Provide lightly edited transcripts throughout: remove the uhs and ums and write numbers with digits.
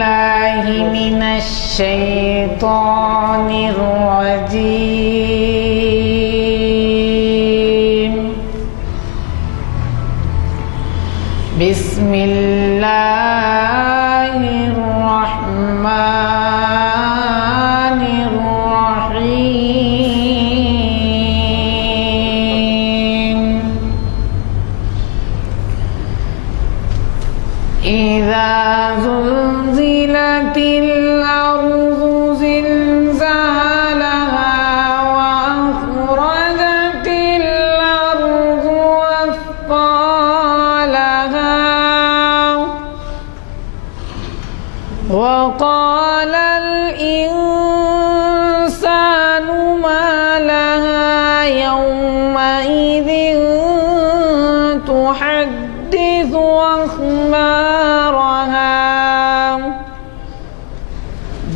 الله من الشيطان الرجيم. بسم الله الرحمن الرحيم. إذا زلزلت الأرض زلزالها وأخرجت الأرض أثقالها وقال الإنسان ما لها يومئذ تحدث أخبارها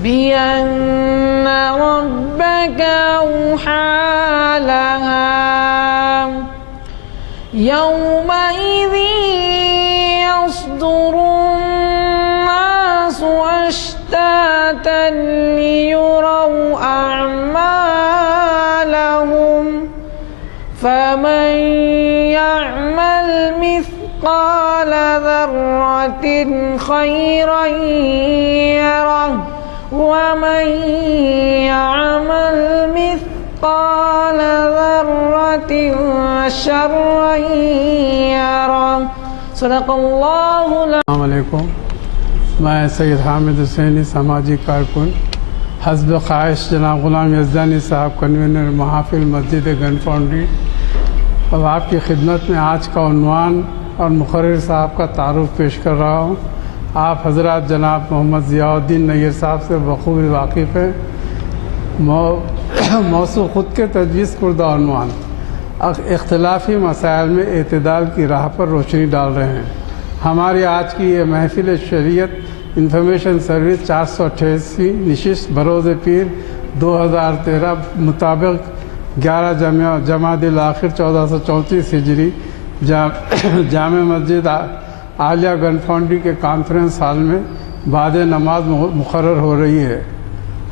بأن ربك أوحى لها يومئذ يصدر الناس أشتاتا ليروا أعمالهم فمن يعمل مثقال ذرة خيرا يره ومن يعمل مثقال ذرة شرا يره. صدق اللہ السلام علیکم. میں سید حامد حسینی سماجی کارکن حسب خواہش جناب غلام یزدانی صاحب کنوینر محافل مسجد گن فاؤنڈری اب آپ کی خدمت میں آج کا عنوان اور مقرر صاحب کا تعارف پیش کر رہا ہوں. آپ حضرات جناب محمد ضیاء الدین نیر صاحب سے بخوبی واقف ہیں. موضوع خود کے تجویز کردہ عنوان اختلافی مسائل میں اعتدال کی راہ پر روشنی ڈال رہے ہیں. ہماری آج کی یہ محفل شریعت انفارمیشن سروس 488 نشست بروز پیر 2013 مطابق 11 جمادی الاخر 1434 ہجری جامع مسجد عالیہ گن فاؤنڈری کے کانفرنس ہال میں بعد نماز مقرر ہو رہی ہے.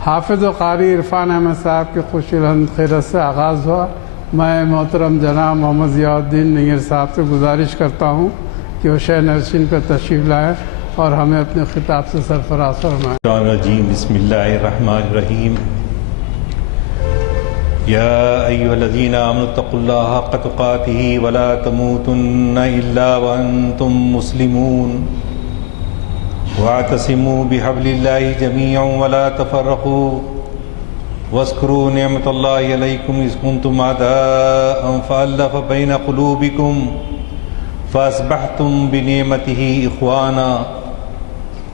حافظ و قاری عرفان احمد صاحب کی خوش الحمد خیرت سے آغاز ہوا. میں محترم جناب محمد ضیاء الدین نیر صاحب سے گزارش کرتا ہوں کہ وہ شہ نشین پر تشریف لائیں اور ہمیں اپنے خطاب سے سرفراز فرمائیں. بسم اللہ الرحمن الرحیم. یا ایھا الذین آمنوا اتقوا اللہ حق تقاتہ ولا تموتن الا وانتم مسلمون واعتصموا بحبل اللہ جميعا ولا تفرقوا واذکروا نعمت اللہ علیکم اذ کنتم اعداء فألف بین قلوبکم فاصبحتم بنعمته اخوانا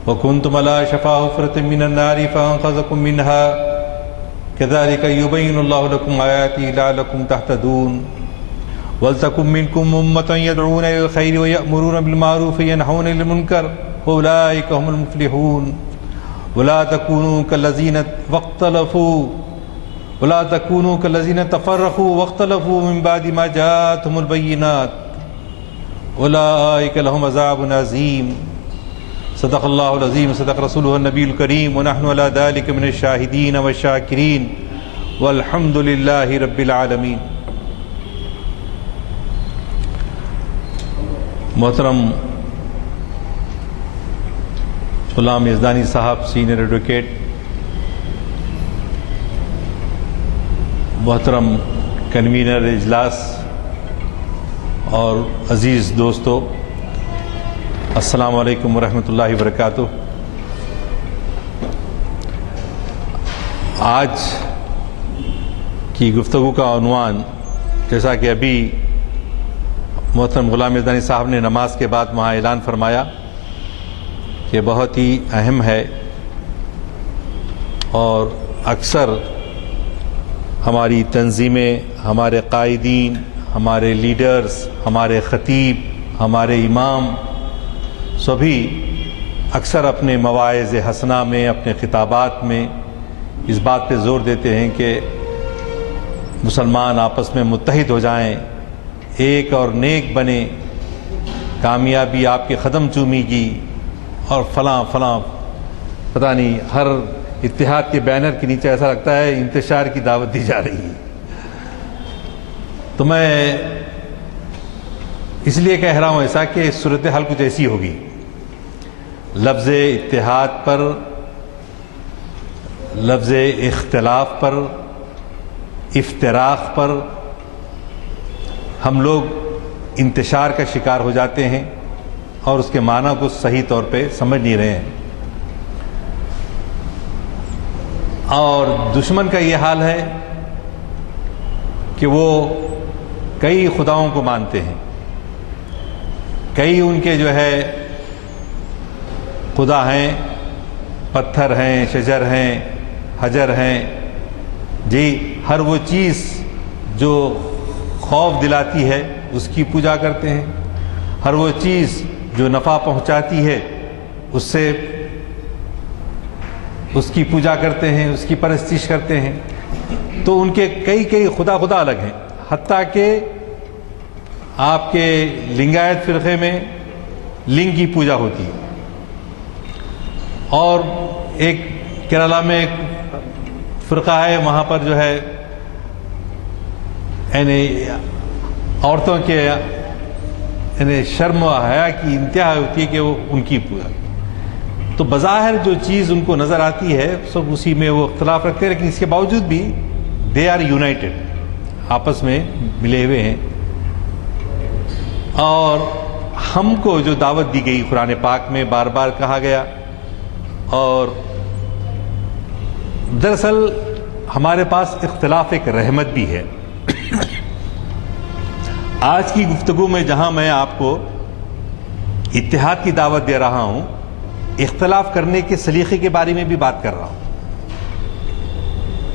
وکنتم علی شفا حفرۃ من النار فانقذکم منها كذلك يبين الله لكم آياته لعلكم تهتدون ولتكن منكم أمة يدعون إلى الخير ويأمرون بالمعروف وينهون عن المنكر وأولئك هم المفلحون ولا تكونوا كالذين تفرقوا واختلفوا من بعد ما جاءتهم البينات أولئك لهم عذاب عظيم. صدق اللہ العظیم صدق رسولہ النبی الکریم ونحن علی ذلک من الشاہدین والشاکرین والحمد للہ رب العالمین. محترم غلام یزدانی صاحب سینئر ایڈوکیٹ، محترم کنوینر اجلاس اور عزیز دوستو، السلام علیکم ورحمۃ اللہ وبرکاتہ. آج کی گفتگو کا عنوان جیسا کہ ابھی محترم غلام یزدانی صاحب نے نماز کے بعد وہاں اعلان فرمایا کہ بہت ہی اہم ہے اور اکثر ہماری تنظیمیں، ہمارے قائدین، ہمارے لیڈرز، ہمارے خطیب، ہمارے امام سبھی اکثر اپنے مواعظ حسنہ میں، اپنے خطابات میں اس بات پہ زور دیتے ہیں کہ مسلمان آپس میں متحد ہو جائیں، ایک اور نیک بنیں، کامیابی آپ کے قدم چومے گی اور فلاں فلاں پتہ نہیں ہر اتحاد کے بینر کے نیچے ایسا لگتا ہے انتشار کی دعوت دی جا رہی ہے. تو میں اس لیے کہہ رہا ہوں ایسا کہ صورتحال کچھ ایسی ہوگی. لفظ اتحاد پر، لفظ اختلاف پر، افتراق پر ہم لوگ انتشار کا شکار ہو جاتے ہیں اور اس کے معنی کو صحیح طور پہ سمجھ نہیں رہے ہیں. اور دشمن کا یہ حال ہے کہ وہ کئی خداؤں کو مانتے ہیں، کئی ان کے جو ہے خدا ہیں، پتھر ہیں، شجر ہیں، حجر ہیں، جی ہر وہ چیز جو خوف دلاتی ہے اس کی پوجا کرتے ہیں، ہر وہ چیز جو نفع پہنچاتی ہے اس سے اس کی پوجا کرتے ہیں، اس کی پرستش کرتے ہیں. تو ان کے کئی خدا الگ ہیں. حتیٰ کہ آپ کے لنگایت فرقے میں لنگ کی پوجا ہوتی ہے، اور ایک کیرلا میں ایک فرقہ ہے، وہاں پر جو ہے یعنی عورتوں کے یعنی شرم و حیا کی انتہا ہوتی ہے کہ وہ ان کی پوجا. تو بظاہر جو چیز ان کو نظر آتی ہے سب اسی میں وہ اختلاف رکھتے ہیں، لیکن اس کے باوجود بھی دے آر یونائٹڈ، آپس میں ملے ہوئے ہیں. اور ہم کو جو دعوت دی گئی قرآن پاک میں بار بار کہا گیا، اور دراصل ہمارے پاس اختلاف ایک رحمت بھی ہے. آج کی گفتگو میں جہاں میں آپ کو اتحاد کی دعوت دے رہا ہوں، اختلاف کرنے کے سلیقے کے بارے میں بھی بات کر رہا ہوں.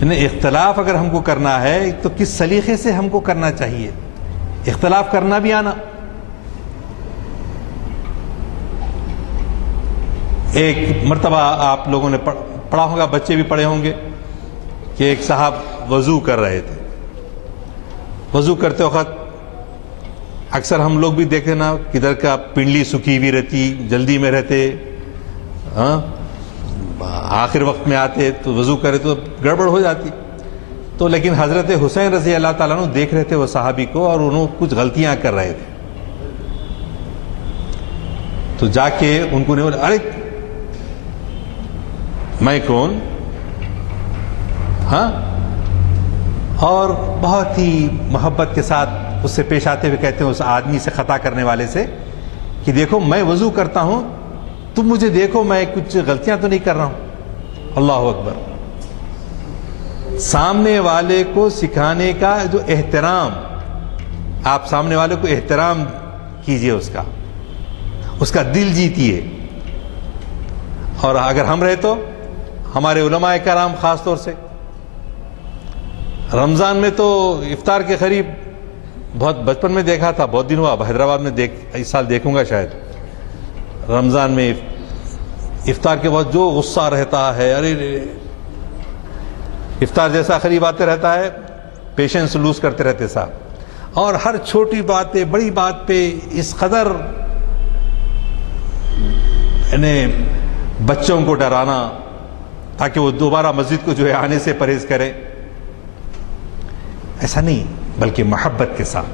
یعنی اختلاف اگر ہم کو کرنا ہے تو کس سلیقے سے ہم کو کرنا چاہیے، اختلاف کرنا بھی آنا. ایک مرتبہ آپ لوگوں نے پڑھا ہوگا، بچے بھی پڑھے ہوں گے، کہ ایک صاحب وضو کر رہے تھے. وضو کرتے وقت اکثر ہم لوگ بھی دیکھیں نا، کدھر کا پنڈلی سکھی ہوئی رہتی، جلدی میں رہتے، آخر وقت میں آتے تو وضو کرے تو گڑبڑ ہو جاتی. تو لیکن حضرت حسین رضی اللہ تعالیٰ عنہ دیکھ رہے تھے وہ صحابی کو، اور انہوں کچھ غلطیاں کر رہے تھے. تو جا کے ان کو نہیں بولے، ارے میں کون، ہاں، اور بہت ہی محبت کے ساتھ اس سے پیش آتے ہوئے کہتے ہیں اس آدمی سے، خطا کرنے والے سے، کہ دیکھو میں وضو کرتا ہوں، تم مجھے دیکھو میں کچھ غلطیاں تو نہیں کر رہا ہوں. اللہ اکبر. سامنے والے کو سکھانے کا جو احترام، آپ سامنے والے کو احترام کیجئے، اس کا دل جیتیے. اور اگر ہم رہے تو ہمارے علماء کرام خاص طور سے رمضان میں تو افطار کے قریب بہت بچپن میں دیکھا تھا، بہت دن ہوا، حیدرآباد میں اس سال دیکھوں گا شاید. رمضان میں افطار کے بعد جو غصہ رہتا ہے، ارے افطار جیسا قریب آتے رہتا ہے، پیشنس لوز کرتے رہتے صاحب. اور ہر چھوٹی بات پہ، بڑی بات پہ اس قدر یعنی بچوں کو ڈرانا تاکہ وہ دوبارہ مسجد کو جو ہے آنے سے پرہیز کرے. ایسا نہیں، بلکہ محبت کے ساتھ.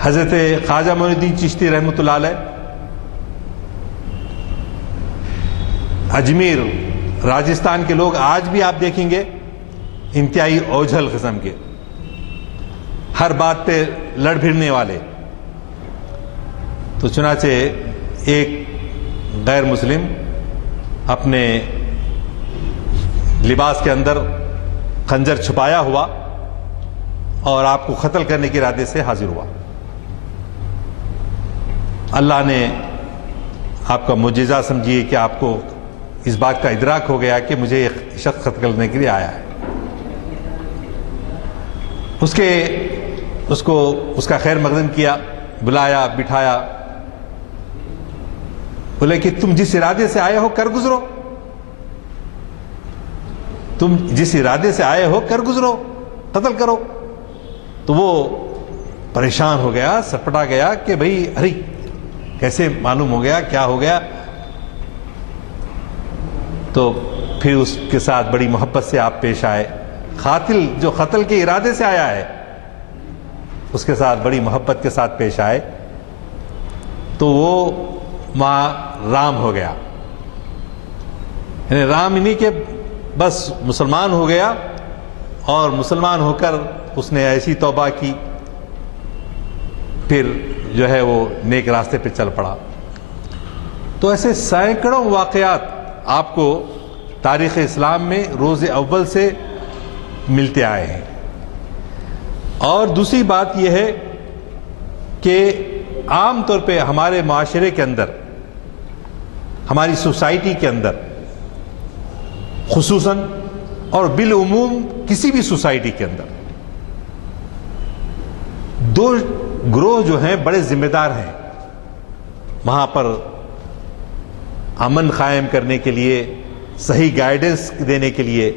حضرت خواجہ معین الدین چشتی رحمۃ اللہ علیہ اجمیر راجستھان کے لوگ آج بھی آپ دیکھیں گے انتہائی اوجھل قسم کے، ہر بات پہ لڑ بھڑنے والے. تو چنانچہ ایک غیر مسلم اپنے لباس کے اندر خنجر چھپایا ہوا اور آپ کو قتل کرنے کے ارادے سے حاضر ہوا. اللہ نے آپ کا معجزہ سمجھیے کہ آپ کو اس بات کا ادراک ہو گیا کہ مجھے ایک شخص قتل کرنے کے لیے آیا ہے. اس کا خیر مقدم کیا، بلایا، بٹھایا، بولے کہ تم جس ارادے سے آئے ہو کر گزرو، تم جس ارادے سے آئے ہو کر گزرو، قتل کرو. تو وہ پریشان ہو گیا، سٹپٹا گیا کہ بھئی ارے کیسے معلوم ہو گیا، کیا ہو گیا. تو پھر اس کے ساتھ بڑی محبت سے آپ پیش آئے. قاتل جو قتل کے ارادے سے آیا ہے اس کے ساتھ بڑی محبت کے ساتھ پیش آئے تو وہ وہاں رام ہو گیا. یعنی رام انہی کہ بس مسلمان ہو گیا اور مسلمان ہو کر اس نے ایسی توبہ کی پھر جو ہے وہ نیک راستے پہ چل پڑا. تو ایسے سینکڑوں واقعات آپ کو تاریخ اسلام میں روز اول سے ملتے آئے ہیں. اور دوسری بات یہ ہے کہ عام طور پہ ہمارے معاشرے کے اندر، ہماری سوسائٹی کے اندر خصوصاً اور بالعموم کسی بھی سوسائٹی کے اندر دو گروہ جو ہیں بڑے ذمہ دار ہیں وہاں پر امن قائم کرنے کے لیے، صحیح گائیڈنس دینے کے لیے.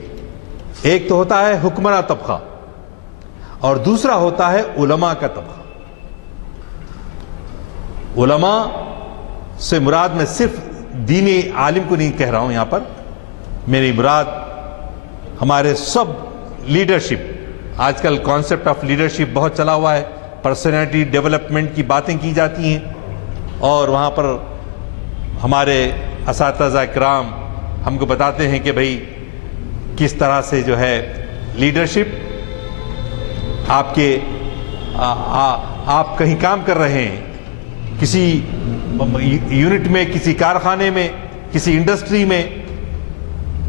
ایک تو ہوتا ہے حکمراں طبقہ اور دوسرا ہوتا ہے علماء کا طبقہ. علماء سے مراد میں صرف دینی عالم کو نہیں کہہ رہا ہوں، یہاں پر میری مراد ہمارے سب لیڈرشپ. آج کل کانسیپٹ آف لیڈرشپ بہت چلا ہوا ہے، پرسنالٹی ڈیولپمنٹ کی باتیں کی جاتی ہیں اور وہاں پر ہمارے اساتذہ کرام ہم کو بتاتے ہیں کہ بھئی کس طرح سے جو ہے لیڈرشپ آپ کہیں کام کر رہے ہیں، کسی یونٹ میں، کسی کارخانے میں، کسی انڈسٹری میں،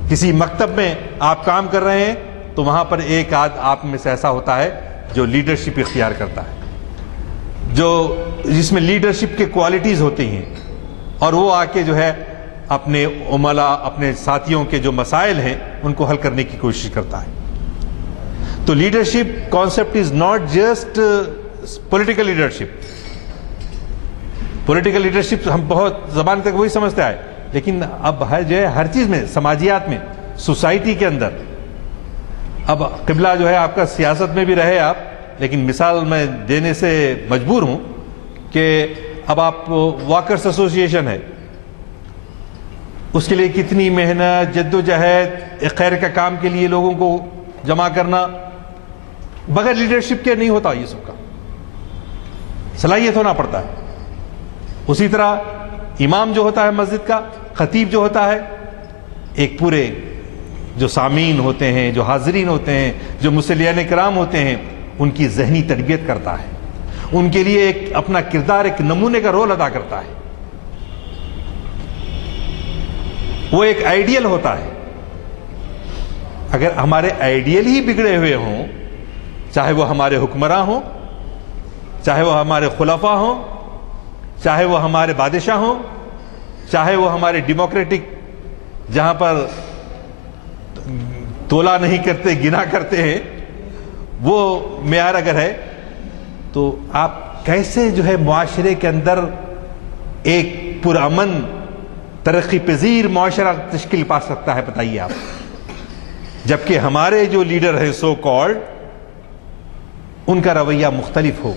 کسی مکتب میں آپ کام کر رہے ہیں تو وہاں پر ایک آپ میں سے ایسا ہوتا ہے جو لیڈرشپ اختیار کرتا ہے، جس میں لیڈرشپ کے کوالٹیز ہوتی ہیں اور وہ آ کے جو ہے اپنے عملاء، اپنے ساتھیوں کے جو مسائل ہیں ان کو حل کرنے کی کوشش کرتا ہے. تو leadership concept is not just political leadership. Political leadership ہم بہت زبان تک وہی سمجھتے آئے، لیکن اب جو ہے ہر چیز میں، سماجیات میں، سوسائٹی کے اندر. اب قبلہ جو ہے آپ کا سیاست میں بھی رہے آپ، لیکن مثال میں دینے سے مجبور ہوں کہ اب آپ واکرز ایسوسی ایشن ہے، اس کے لیے کتنی محنت، جد و جہد، ایک خیر کا کام کے لیے لوگوں کو جمع کرنا بغیر لیڈرشپ کے نہیں ہوتا. یہ سب کا صلاحیت ہونا پڑتا ہے. اسی طرح امام جو ہوتا ہے مسجد کا، خطیب جو ہوتا ہے، ایک پورے جو سامعین ہوتے ہیں، جو حاضرین ہوتے ہیں، جو مصلیان کرام ہوتے ہیں، ان کی ذہنی تربیت کرتا ہے، ان کے لیے ایک اپنا کردار، ایک نمونے کا رول ادا کرتا ہے. وہ ایک آئیڈیل ہوتا ہے. اگر ہمارے آئیڈیل ہی بگڑے ہوئے ہوں، چاہے وہ ہمارے حکمراں ہوں، چاہے وہ ہمارے خلفاء ہوں، چاہے وہ ہمارے بادشاہ ہوں، چاہے وہ ہمارے ڈیموکریٹک جہاں پر تولا نہیں کرتے، گنا کرتے ہیں، وہ معیار اگر ہے تو آپ کیسے جو ہے معاشرے کے اندر ایک پرامن ترقی پذیر معاشرہ تشکیل پا سکتا ہے؟ بتائیے آپ. جبکہ ہمارے جو لیڈر ہیں سو کالڈ، ان کا رویہ مختلف ہو.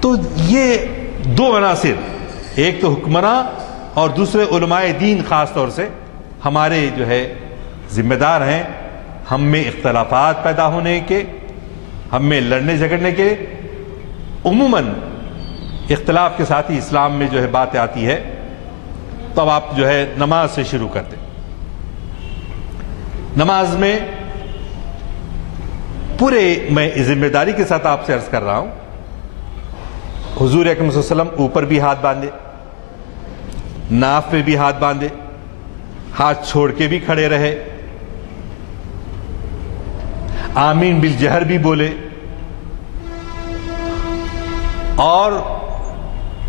تو یہ دو عناصر، ایک تو حکمراں اور دوسرے علماء دین خاص طور سے ہمارے جو ہے ذمہ دار ہیں ہم میں اختلافات پیدا ہونے کے، ہم میں لڑنے جھگڑنے کے. عموماً اختلاف کے ساتھ ہی اسلام میں جو ہے بات آتی ہے. تو اب آپ جو ہے نماز سے شروع کرتے. نماز میں پورے میں ذمہ داری کے ساتھ آپ سے عرض کر رہا ہوں، حضور اکرم صلی اللہ علیہ وسلم اوپر بھی ہاتھ باندھے، ناف پہ بھی ہاتھ باندھے، ہاتھ چھوڑ کے بھی کھڑے رہے، آمین بالجہر بھی بولے، اور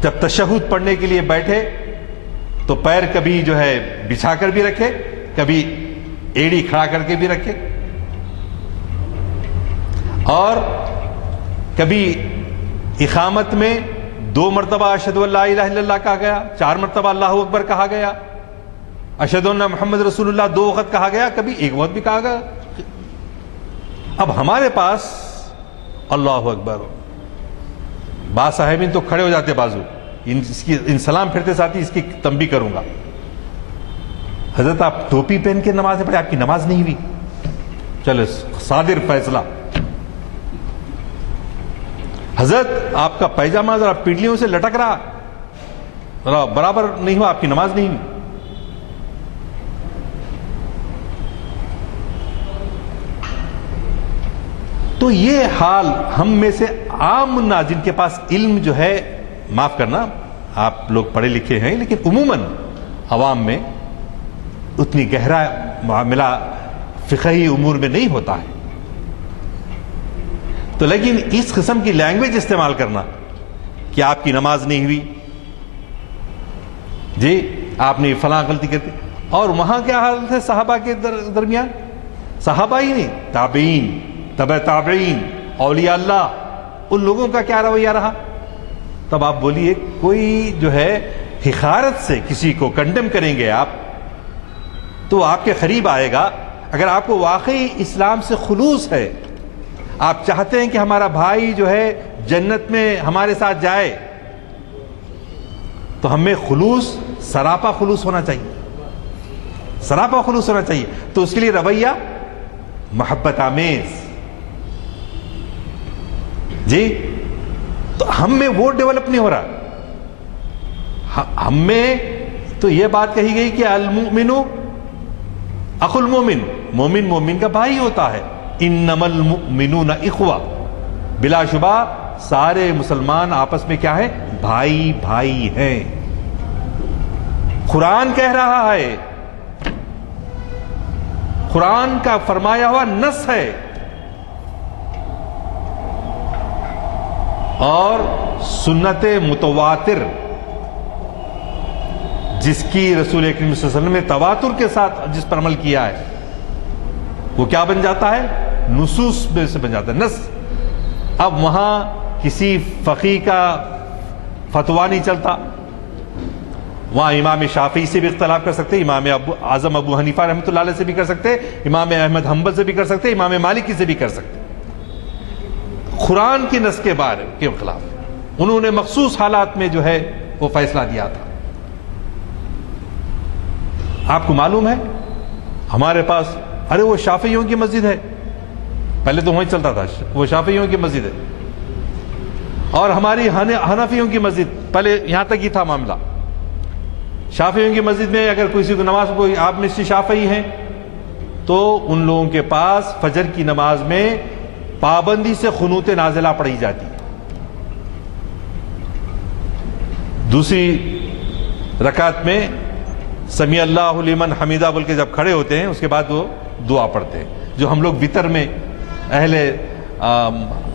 جب تشہد پڑھنے کے لیے بیٹھے تو پیر کبھی جو ہے بچھا کر بھی رکھے، کبھی ایڑی کھڑا کر کے بھی رکھے، اور کبھی اقامت میں 2 مرتبہ اشہد ان لا الہ الا اللہ کہا گیا، 4 مرتبہ اللہ اکبر کہا گیا، اشہد ان محمد رسول اللہ 2 وقت کہا گیا، کبھی 1 وقت بھی کہا گیا. اب ہمارے پاس اللہ اکبر، بعض صاحبین تو کھڑے ہو جاتے بازو، ان سلام پھرتے ساتھی اس کی تنبیہ کروں گا. حضرت آپ ٹوپی پہن کے نماز پڑھے, آپ کی نماز نہیں ہوئی. چلو صادر فیصلہ. حضرت آپ کا پیجامہ ذرا پیڑھلیوں سے لٹک رہا, ذرا برابر نہیں ہوا, آپ کی نماز نہیں ہوئی. تو یہ حال ہم میں سے عام نا جن کے پاس علم جو ہے, معاف کرنا آپ لوگ پڑھے لکھے ہیں لیکن عموماً عوام میں اتنی گہرا معاملہ فقہی امور میں نہیں ہوتا ہے. تو لیکن اس قسم کی لینگویج استعمال کرنا کہ آپ کی نماز نہیں ہوئی, جی آپ نے فلاں غلطی کرتی. اور وہاں کیا حال تھے صحابہ کے درمیان؟ صحابہ ہی نہیں, تابعین, تبع تابعین, اولیاء اللہ, ان لوگوں کا کیا رویہ رہا؟ تب آپ بولیے کوئی جو ہے حقارت سے کسی کو کنڈم کریں گے آپ تو آپ کے قریب آئے گا. اگر آپ کو واقعی اسلام سے خلوص ہے, آپ چاہتے ہیں کہ ہمارا بھائی جو ہے جنت میں ہمارے ساتھ جائے, تو ہمیں خلوص, سراپا خلوص ہونا چاہیے, سراپا خلوص ہونا چاہیے. تو اس کے لیے رویہ محبت آمیز. جی تو ہم میں وہ ڈیولپ نہیں ہو رہا. ہم میں تو یہ بات کہی گئی کہ المؤمن اخو المؤمن, مومن مومن کا بھائی ہوتا ہے. انما المؤمنون اخوہ, بلا شبہ سارے مسلمان آپس میں کیا ہے؟ بھائی بھائی ہیں. قرآن کہہ رہا ہے, قرآن کا فرمایا ہوا نص ہے, اور سنت متواتر جس کی رسول اکرم صلی اللہ علیہ وسلم نے تواتر کے ساتھ جس پر عمل کیا ہے, وہ کیا بن جاتا ہے؟ نصوص میں سے بن جاتا ہے, نص. اب وہاں کسی فقیہ کا فتویٰ نہیں چلتا, وہاں امام شافعی سے بھی اختلاف کر سکتے, امام اعظم ابو حنیفہ رحمۃ اللہ علیہ سے بھی کر سکتے, امام احمد حنبل سے بھی کر سکتے, امام مالکی سے بھی کر سکتے. قرآن کی نص کے بارے کے خلاف انہوں نے مخصوص حالات میں جو ہے وہ فیصلہ دیا تھا. آپ کو معلوم ہے ہمارے پاس, ارے وہ شافعیوں کی مسجد ہے, پہلے تو وہیں چلتا تھا, وہ شافعیوں کی مسجد ہے, اور ہماری حنفیوں کی مسجد, پہلے یہاں تک ہی تھا معاملہ. شافعیوں کی مسجد میں اگر کسی کو نماز, کوئی آپ میں سے شافعی ہیں, تو ان لوگوں کے پاس فجر کی نماز میں پابندی سے قنوت نازلہ پڑھی جاتی ہے. دوسری رکعت میں سمیع اللہ لمن حمیدہ بول کے جب کھڑے ہوتے ہیں, اس کے بعد وہ دعا پڑھتے ہیں, جو ہم لوگ وطر میں اہل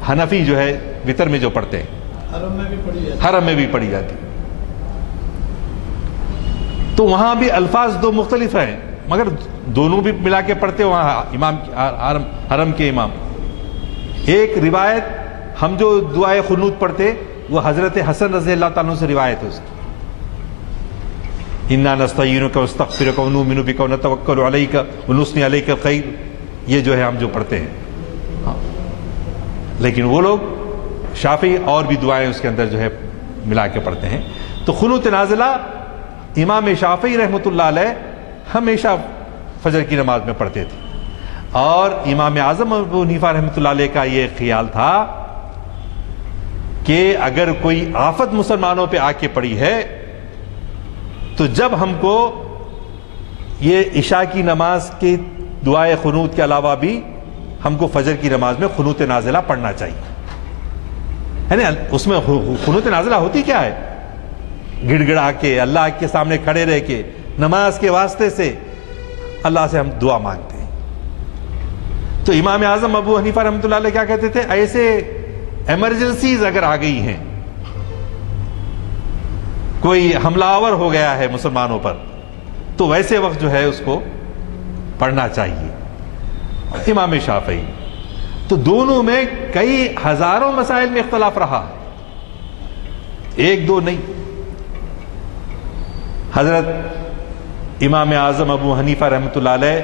حنفی جو ہے وطر میں جو پڑھتے ہیں, حرم میں بھی پڑھی جاتی. تو وہاں بھی الفاظ دو مختلف ہیں, مگر دونوں بھی ملا کے پڑھتے وہاں امام حرم کے امام. ایک روایت ہم جو دعائے قنوت پڑھتے وہ حضرت حسن رضی اللہ تعالیٰ سے روایت ہے اس کی, انا نستعینک ونستغفرک ونؤمن بک ونتوکل علیک ونثنی علیک الخیر, یہ جو ہے ہم جو پڑھتے ہیں. لیکن وہ لوگ شافعی اور بھی دعائیں اس کے اندر جو ہے ملا کے پڑھتے ہیں. تو قنوت نازلہ امام شافعی رحمۃ اللہ علیہ ہمیشہ فجر کی نماز میں پڑھتے تھے, اور امام اعظم ابو حنیفہ رحمۃ اللہ علیہ کا یہ خیال تھا کہ اگر کوئی آفت مسلمانوں پہ آ کے پڑی ہے تو جب ہم کو یہ عشاء کی نماز کی دعائے قنوت کے علاوہ بھی ہم کو فجر کی نماز میں قنوت نازلہ پڑھنا چاہیے. ہے نا, اس میں قنوت نازلہ ہوتی کیا ہے؟ گڑ گڑا کے اللہ کے سامنے کھڑے رہ کے نماز کے واسطے سے اللہ سے ہم دعا مانگتے ہیں. تو امام اعظم ابو حنیفہ رحمۃ اللہ علیہ کیا کہتے تھے, ایسے ایمرجنسیز اگر آ گئی ہیں, کوئی حملہ آور ہو گیا ہے مسلمانوں پر, تو ویسے وقت جو ہے اس کو پڑھنا چاہیے. امام شافعی, تو دونوں میں کئی ہزاروں مسائل میں اختلاف رہا, ایک دو نہیں. حضرت امام اعظم ابو حنیفہ رحمۃ اللہ علیہ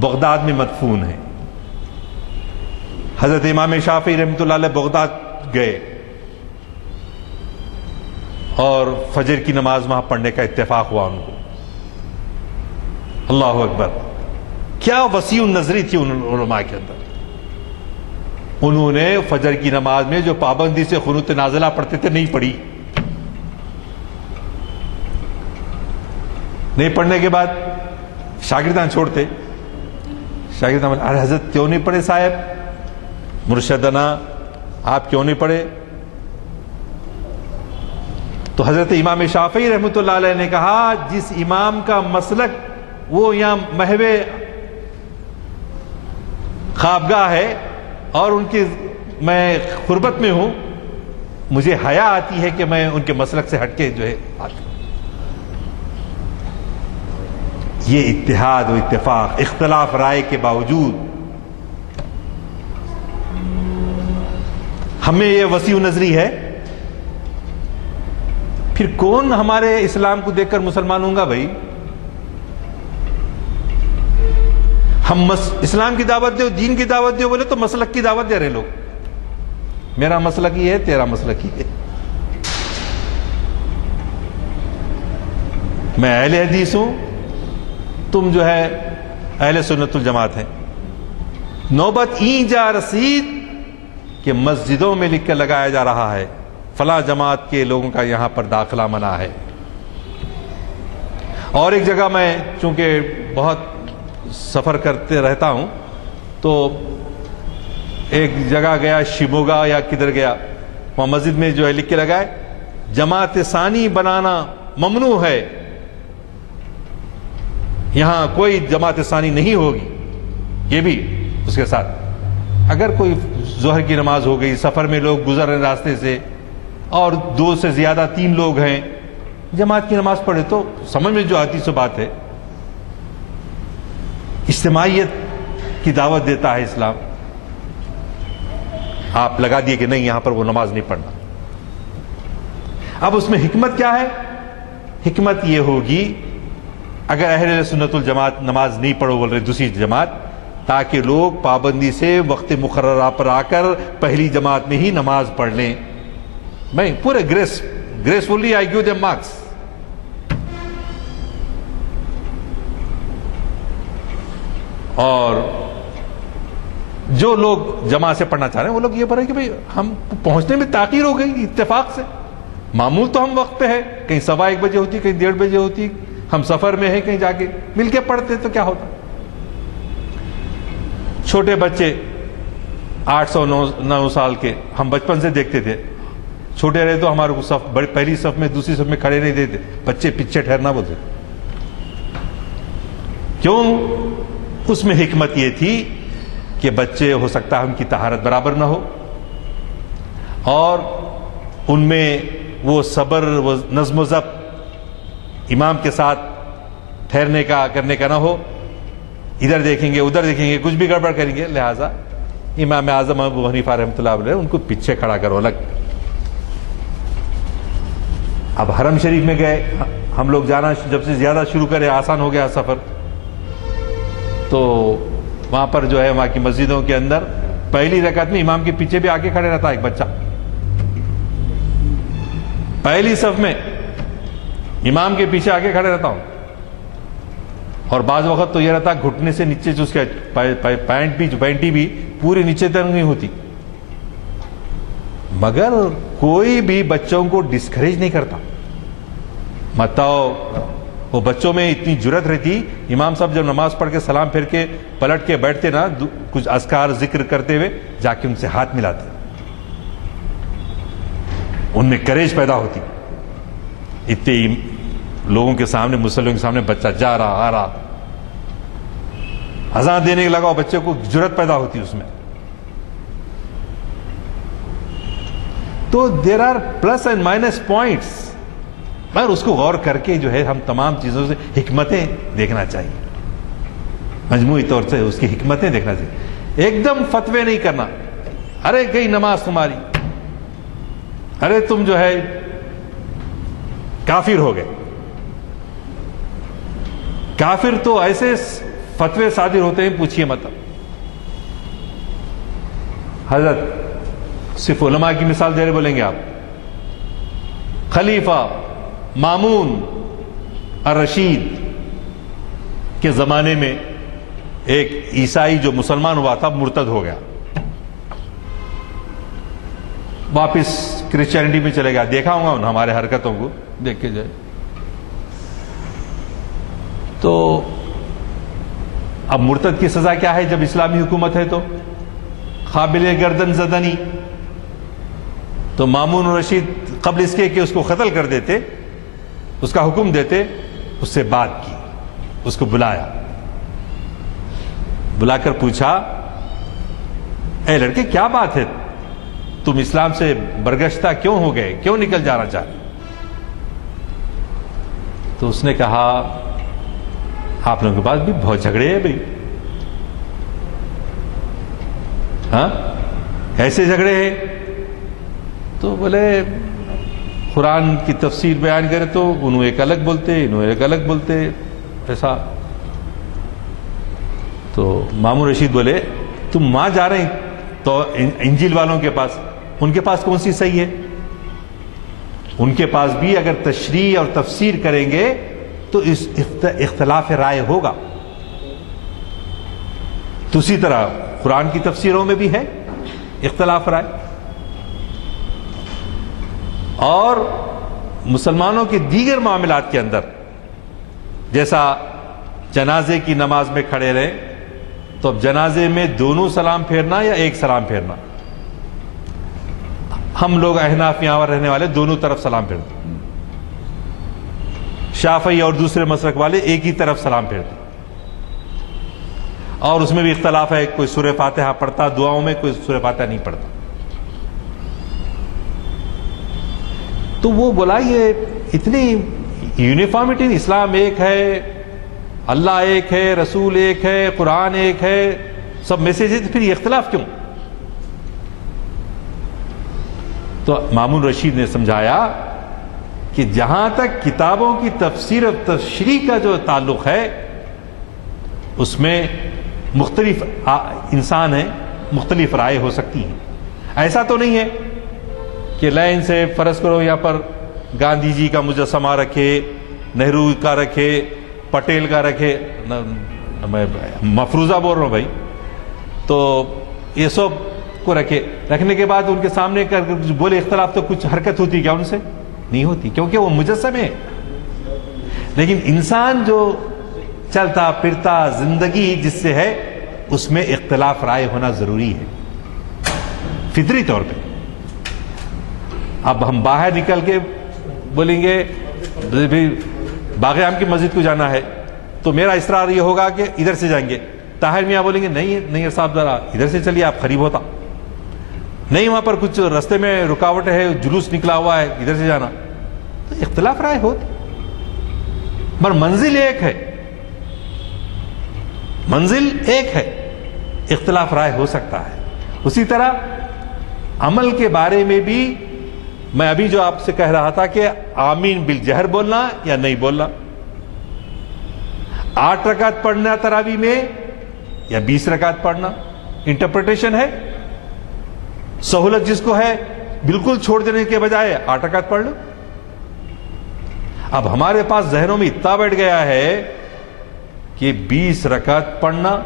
بغداد میں مدفون ہیں. حضرت امام شافعی رحمۃ اللہ علیہ بغداد گئے, اور فجر کی نماز وہاں پڑھنے کا اتفاق ہوا ان کو. اللہ اکبر، کیا وسیع النظری تھی ان علماء کے اندر. انہوں نے فجر کی نماز میں جو پابندی سے قنوت نازلہ پڑھتے تھے نہیں پڑھی. نہیں پڑھنے کے بعد شاگردان چھوڑتے. شاگردان بولے ارے حضرت کیوں نہیں پڑھے صاحب، مرشدنا آپ کیوں نہیں پڑھے؟ تو حضرت امام شافعی رحمۃ اللہ علیہ نے کہا جس امام کا مسلک وہ یہاں محو خوابگاہ ہے اور ان کی میں قربت میں ہوں، مجھے حیا آتی ہے کہ میں ان کے مسلک سے ہٹ کے جو ہے آتا. یہ اتحاد و اتفاق، اختلاف رائے کے باوجود ہمیں یہ وسیع نظری ہے. پھر کون ہمارے اسلام کو دیکھ کر مسلمان ہوں گا بھائی؟ ہم اسلام کی دعوت دو، دین کی دعوت دو بولے تو مسلک کی دعوت دے رہے لوگ. میرا مسلک یہ ہے، تیرا مسلک یہ ہے. میں اہل حدیث ہوں، تم جو ہے اہل سنت الجماعت ہیں. نوبت این جا رسید کہ مسجدوں میں لکھ کر لگایا جا رہا ہے فلاں جماعت کے لوگوں کا یہاں پر داخلہ منع ہے. اور ایک جگہ میں چونکہ بہت سفر کرتے رہتا ہوں تو ایک جگہ گیا، شیموگا یا کدھر گیا، وہاں مسجد میں جو ہے لکھ کے لگائے جماعت ثانی بنانا ممنوع ہے، یہاں کوئی جماعت ثانی نہیں ہوگی. یہ بھی اس کے ساتھ اگر کوئی ظہر کی نماز ہو گئی، سفر میں لوگ گزر رہے راستے سے اور 2 سے زیادہ 3 لوگ ہیں، جماعت کی نماز پڑھے تو سمجھ میں جو آتی سو بات ہے. اجتماعیت کی دعوت دیتا ہے اسلام. آپ لگا دیے کہ نہیں یہاں پر وہ نماز نہیں پڑھنا. اب اس میں حکمت کیا ہے؟ حکمت یہ ہوگی اگر اہل سنت الجماعت نماز نہیں پڑھو بول رہے دوسری جماعت، تاکہ لوگ پابندی سے وقت مقررہ پر آ کر پہلی جماعت میں ہی نماز پڑھ لیں. میں پورے گریسفلی آئی گیو دیم مارکس. اور جو لوگ جماعت سے پڑھنا چاہ رہے ہیں وہ لوگ یہ بول رہے ہیں کہ بھئی ہم پہنچنے میں تاخیر ہو گئی اتفاق سے. معمول تو ہم وقت پہ ہے، کہیں 1:15 بجے ہوتی، کہیں 1:30 بجے ہوتی، ہم سفر میں ہیں، کہیں جا کے مل کے پڑھتے تو کیا ہوتا. چھوٹے بچے 809 سال کے ہم بچپن سے دیکھتے تھے، چھوٹے رہے تو ہمارے کو پہلی صف میں دوسری صف میں کھڑے نہیں دیتے، بچے پیچھے ٹھہرنا بولتے. کیوں؟ اس میں حکمت یہ تھی کہ بچے ہو سکتا ہے ان کی طہارت برابر نہ ہو اور ان میں وہ صبر، وہ نظم و ضبط امام کے ساتھ ٹھہرنے کا کرنے کا نہ ہو. ادھر دیکھیں گے ادھر دیکھیں گے، کچھ بھی گڑبڑ کریں گے. لہٰذا امام اعظم ابو حنیفہ رحمۃ اللہ علیہ ان کو پیچھے کھڑا کرو الگ. اب حرم شریف میں گئے ہم لوگ، جانا جب سے زیادہ شروع کرے آسان ہو گیا سفر، تو وہاں پر جو ہے وہاں کی مسجدوں کے اندر پہلی رکعت میں امام کے پیچھے بھی آگے کھڑے رہتا ایک بچہ. پہلی صف میں امام کے پیچھے آگے کھڑے رہتا ہوں. اور بعض وقت تو یہ رہتا گھٹنے سے نیچے جو اس کے پینٹی بھی پوری نیچے تک نہیں ہوتی. مگر کوئی بھی بچوں کو ڈسکریج نہیں کرتا. متاؤ وہ بچوں میں اتنی جرت رہتی، امام صاحب جب نماز پڑھ کے سلام پھر کے پلٹ کے بیٹھتے نا، کچھ اذکار ذکر کرتے ہوئے جا کے ان سے ہاتھ ملاتے، ان میں کریج پیدا ہوتی. اتنے لوگوں کے سامنے، مسلمانوں کے سامنے بچہ جا رہا آ رہا، اذان دینے لگا، بچے کو جرت پیدا ہوتی اس میں. تو there are plus and minus points, مگر اس کو غور کر کے جو ہے ہم تمام چیزوں سے حکمتیں دیکھنا چاہیے، مجموعی طور سے اس کی حکمتیں دیکھنا چاہیے. ایک دم فتوے نہیں کرنا، ارے گئی نماز تمہاری، ارے تم جو ہے کافر ہو گئے. کافر تو ایسے فتوے صادر ہوتے ہیں پوچھئے مت. حضرت صرف علماء کی مثال دے رہے بولیں گے آپ، خلیفہ مامون الرشید کے زمانے میں ایک عیسائی جو مسلمان ہوا تھا مرتد ہو گیا، واپس کرسچینٹی میں چلے گیا. دیکھا ہوں گا ہمارے حرکتوں کو دیکھ کے جائے. تو اب مرتد کی سزا کیا ہے جب اسلامی حکومت ہے؟ تو قابل گردن زدنی. تو مامون الرشید قبل اس کے کہ اس کو قتل کر دیتے، اس کا حکم دیتے، اس سے بات کی، اس کو بلایا، بلا کر پوچھا اے لڑکے کیا بات ہے، تم اسلام سے برگشتہ کیوں ہو گئے، کیوں نکل جانا چاہتے؟ تو اس نے کہا آپ لوگوں کے پاس بھی بہت جھگڑے ہیں بھائی. ہاں ایسے جھگڑے ہیں؟ تو بولے قرآن کی تفسیر بیان کرے تو انہوں ایک الگ بولتے، انہوں ایک الگ بولتے، ایسا. تو مامون رشید بولے تم وہاں جا رہے ہیں تو انجیل والوں کے پاس، ان کے پاس کون سی صحیح ہے؟ ان کے پاس بھی اگر تشریح اور تفسیر کریں گے تو اس اختلاف رائے ہوگا. تو اسی طرح قرآن کی تفسیروں میں بھی ہے اختلاف رائے. اور مسلمانوں کے دیگر معاملات کے اندر جیسا جنازے کی نماز میں کھڑے رہے تو اب جنازے میں دونوں سلام پھیرنا یا ایک سلام پھیرنا؟ ہم لوگ احناف یہاں رہنے والے دونوں طرف سلام پھیرتے، شافعی اور دوسرے مسلک والے ایک ہی طرف سلام پھیرتے. اور اس میں بھی اختلاف ہے، کوئی سورہ فاتحہ پڑھتا دعاؤں میں، کوئی سورہ فاتحہ نہیں پڑھتا. تو وہ بولا یہ اتنی یونیفارمٹی، اسلام ایک ہے، اللہ ایک ہے، رسول ایک ہے، قرآن ایک ہے، سب میسیج ہے، تو پھر یہ اختلاف کیوں؟ تو مامون رشید نے سمجھایا کہ جہاں تک کتابوں کی تفسیر و تشریح کا جو تعلق ہے اس میں مختلف انسان ہیں، مختلف رائے ہو سکتی ہیں. ایسا تو نہیں ہے کہ لائن سے فرض کرو یہاں پر گاندھی جی کا مجسمہ رکھے، نہرو کا رکھے، پٹیل کا رکھے، میں مفروضہ بول رہا ہوں بھائی، تو یہ سب کو رکھنے کے بعد ان کے سامنے کر بولے اختلاف، تو کچھ حرکت ہوتی کیا ان سے؟ نہیں ہوتی، کیونکہ وہ مجسم ہے. لیکن انسان جو چلتا پھرتا زندگی جس سے ہے اس میں اختلاف رائے ہونا ضروری ہے فطری طور پہ. اب ہم باہر نکل کے بولیں گے باغ اعظم کی مسجد کو جانا ہے تو میرا اصرار یہ ہوگا کہ ادھر سے جائیں گے. طاہر میاں بولیں گے نہیں صاحب ذرا ادھر سے چلیے، آپ قریب ہوتا. نہیں وہاں پر کچھ رستے میں رکاوٹ ہے، جلوس نکلا ہوا ہے، ادھر سے جانا. تو اختلاف رائے ہوتی، مگر منزل ایک ہے، منزل ایک ہے، اختلاف رائے ہو سکتا ہے. اسی طرح عمل کے بارے میں بھی میں ابھی جو آپ سے کہہ رہا تھا کہ آمین بالجہر بولنا یا نہیں بولنا، 8 رکعت پڑھنا تراویح میں یا 20 رکعت پڑھنا، انٹرپریٹیشن ہے. سہولت جس کو ہے بالکل چھوڑ دینے کے بجائے 8 رکعت پڑھ لو. اب ہمارے پاس ذہنوں میں اتنا بیٹھ گیا ہے کہ 20 رکعت پڑھنا،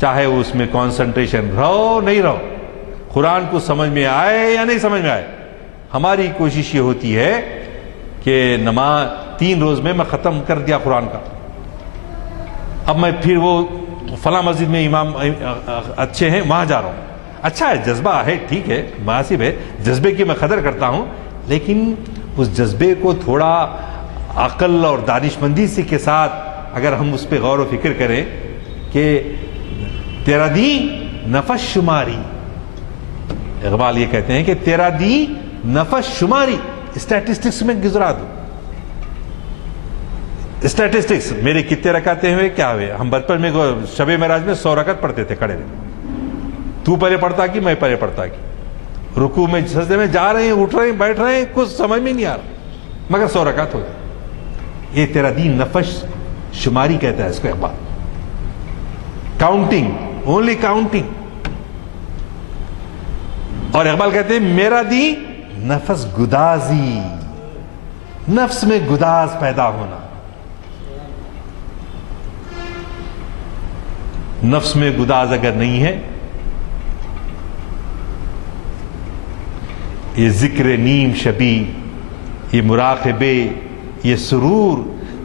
چاہے اس میں کانسنٹریشن رہو نہیں رہو، قرآن کو سمجھ میں آئے یا نہیں سمجھ میں آئے. ہماری کوشش یہ ہوتی ہے کہ نماز 3 روز میں ختم کر دیا قرآن کا. اب میں پھر وہ فلاں مسجد میں امام اچھے ہیں وہاں جا رہا ہوں. اچھا ہے، جذبہ ہے، ٹھیک ہے، مناسب ہے، جذبے کی میں قدر کرتا ہوں، لیکن اس جذبے کو تھوڑا عقل اور دانشمندی سے کے ساتھ اگر ہم اس پہ غور و فکر کریں کہ تیرا دین نفس شماری، اقبال یہ کہتے ہیں کہ تیرا دین نفس شماری. اسٹیٹسٹکس میں گزرا دو، اسٹیٹسٹکس میرے کتنے رکعتیں ہوئے، کیا ہوئے. ہم بچپن میں شب معراج میں 100 رکعت پڑھتے تھے کھڑے رہے. تو پہلے پڑھتا کہ میں پہلے پڑھتا کہ رکوع میں سجدے میں جا رہے ہیں، اٹھ رہے ہیں، بیٹھ رہے ہیں، کچھ سمجھ میں نہیں آ رہا، مگر 100 رکعت ہو گئی. یہ تیرا دین نفس شماری کہتا ہے اس کو اقبال. Counting, only counting. اور اقبال کہتے ہیں میرا دین نفس گدازی، نفس میں گداز پیدا ہونا. نفس میں گداز اگر نہیں ہے، یہ ذکر نیم شبی، یہ مراقبے، یہ سرور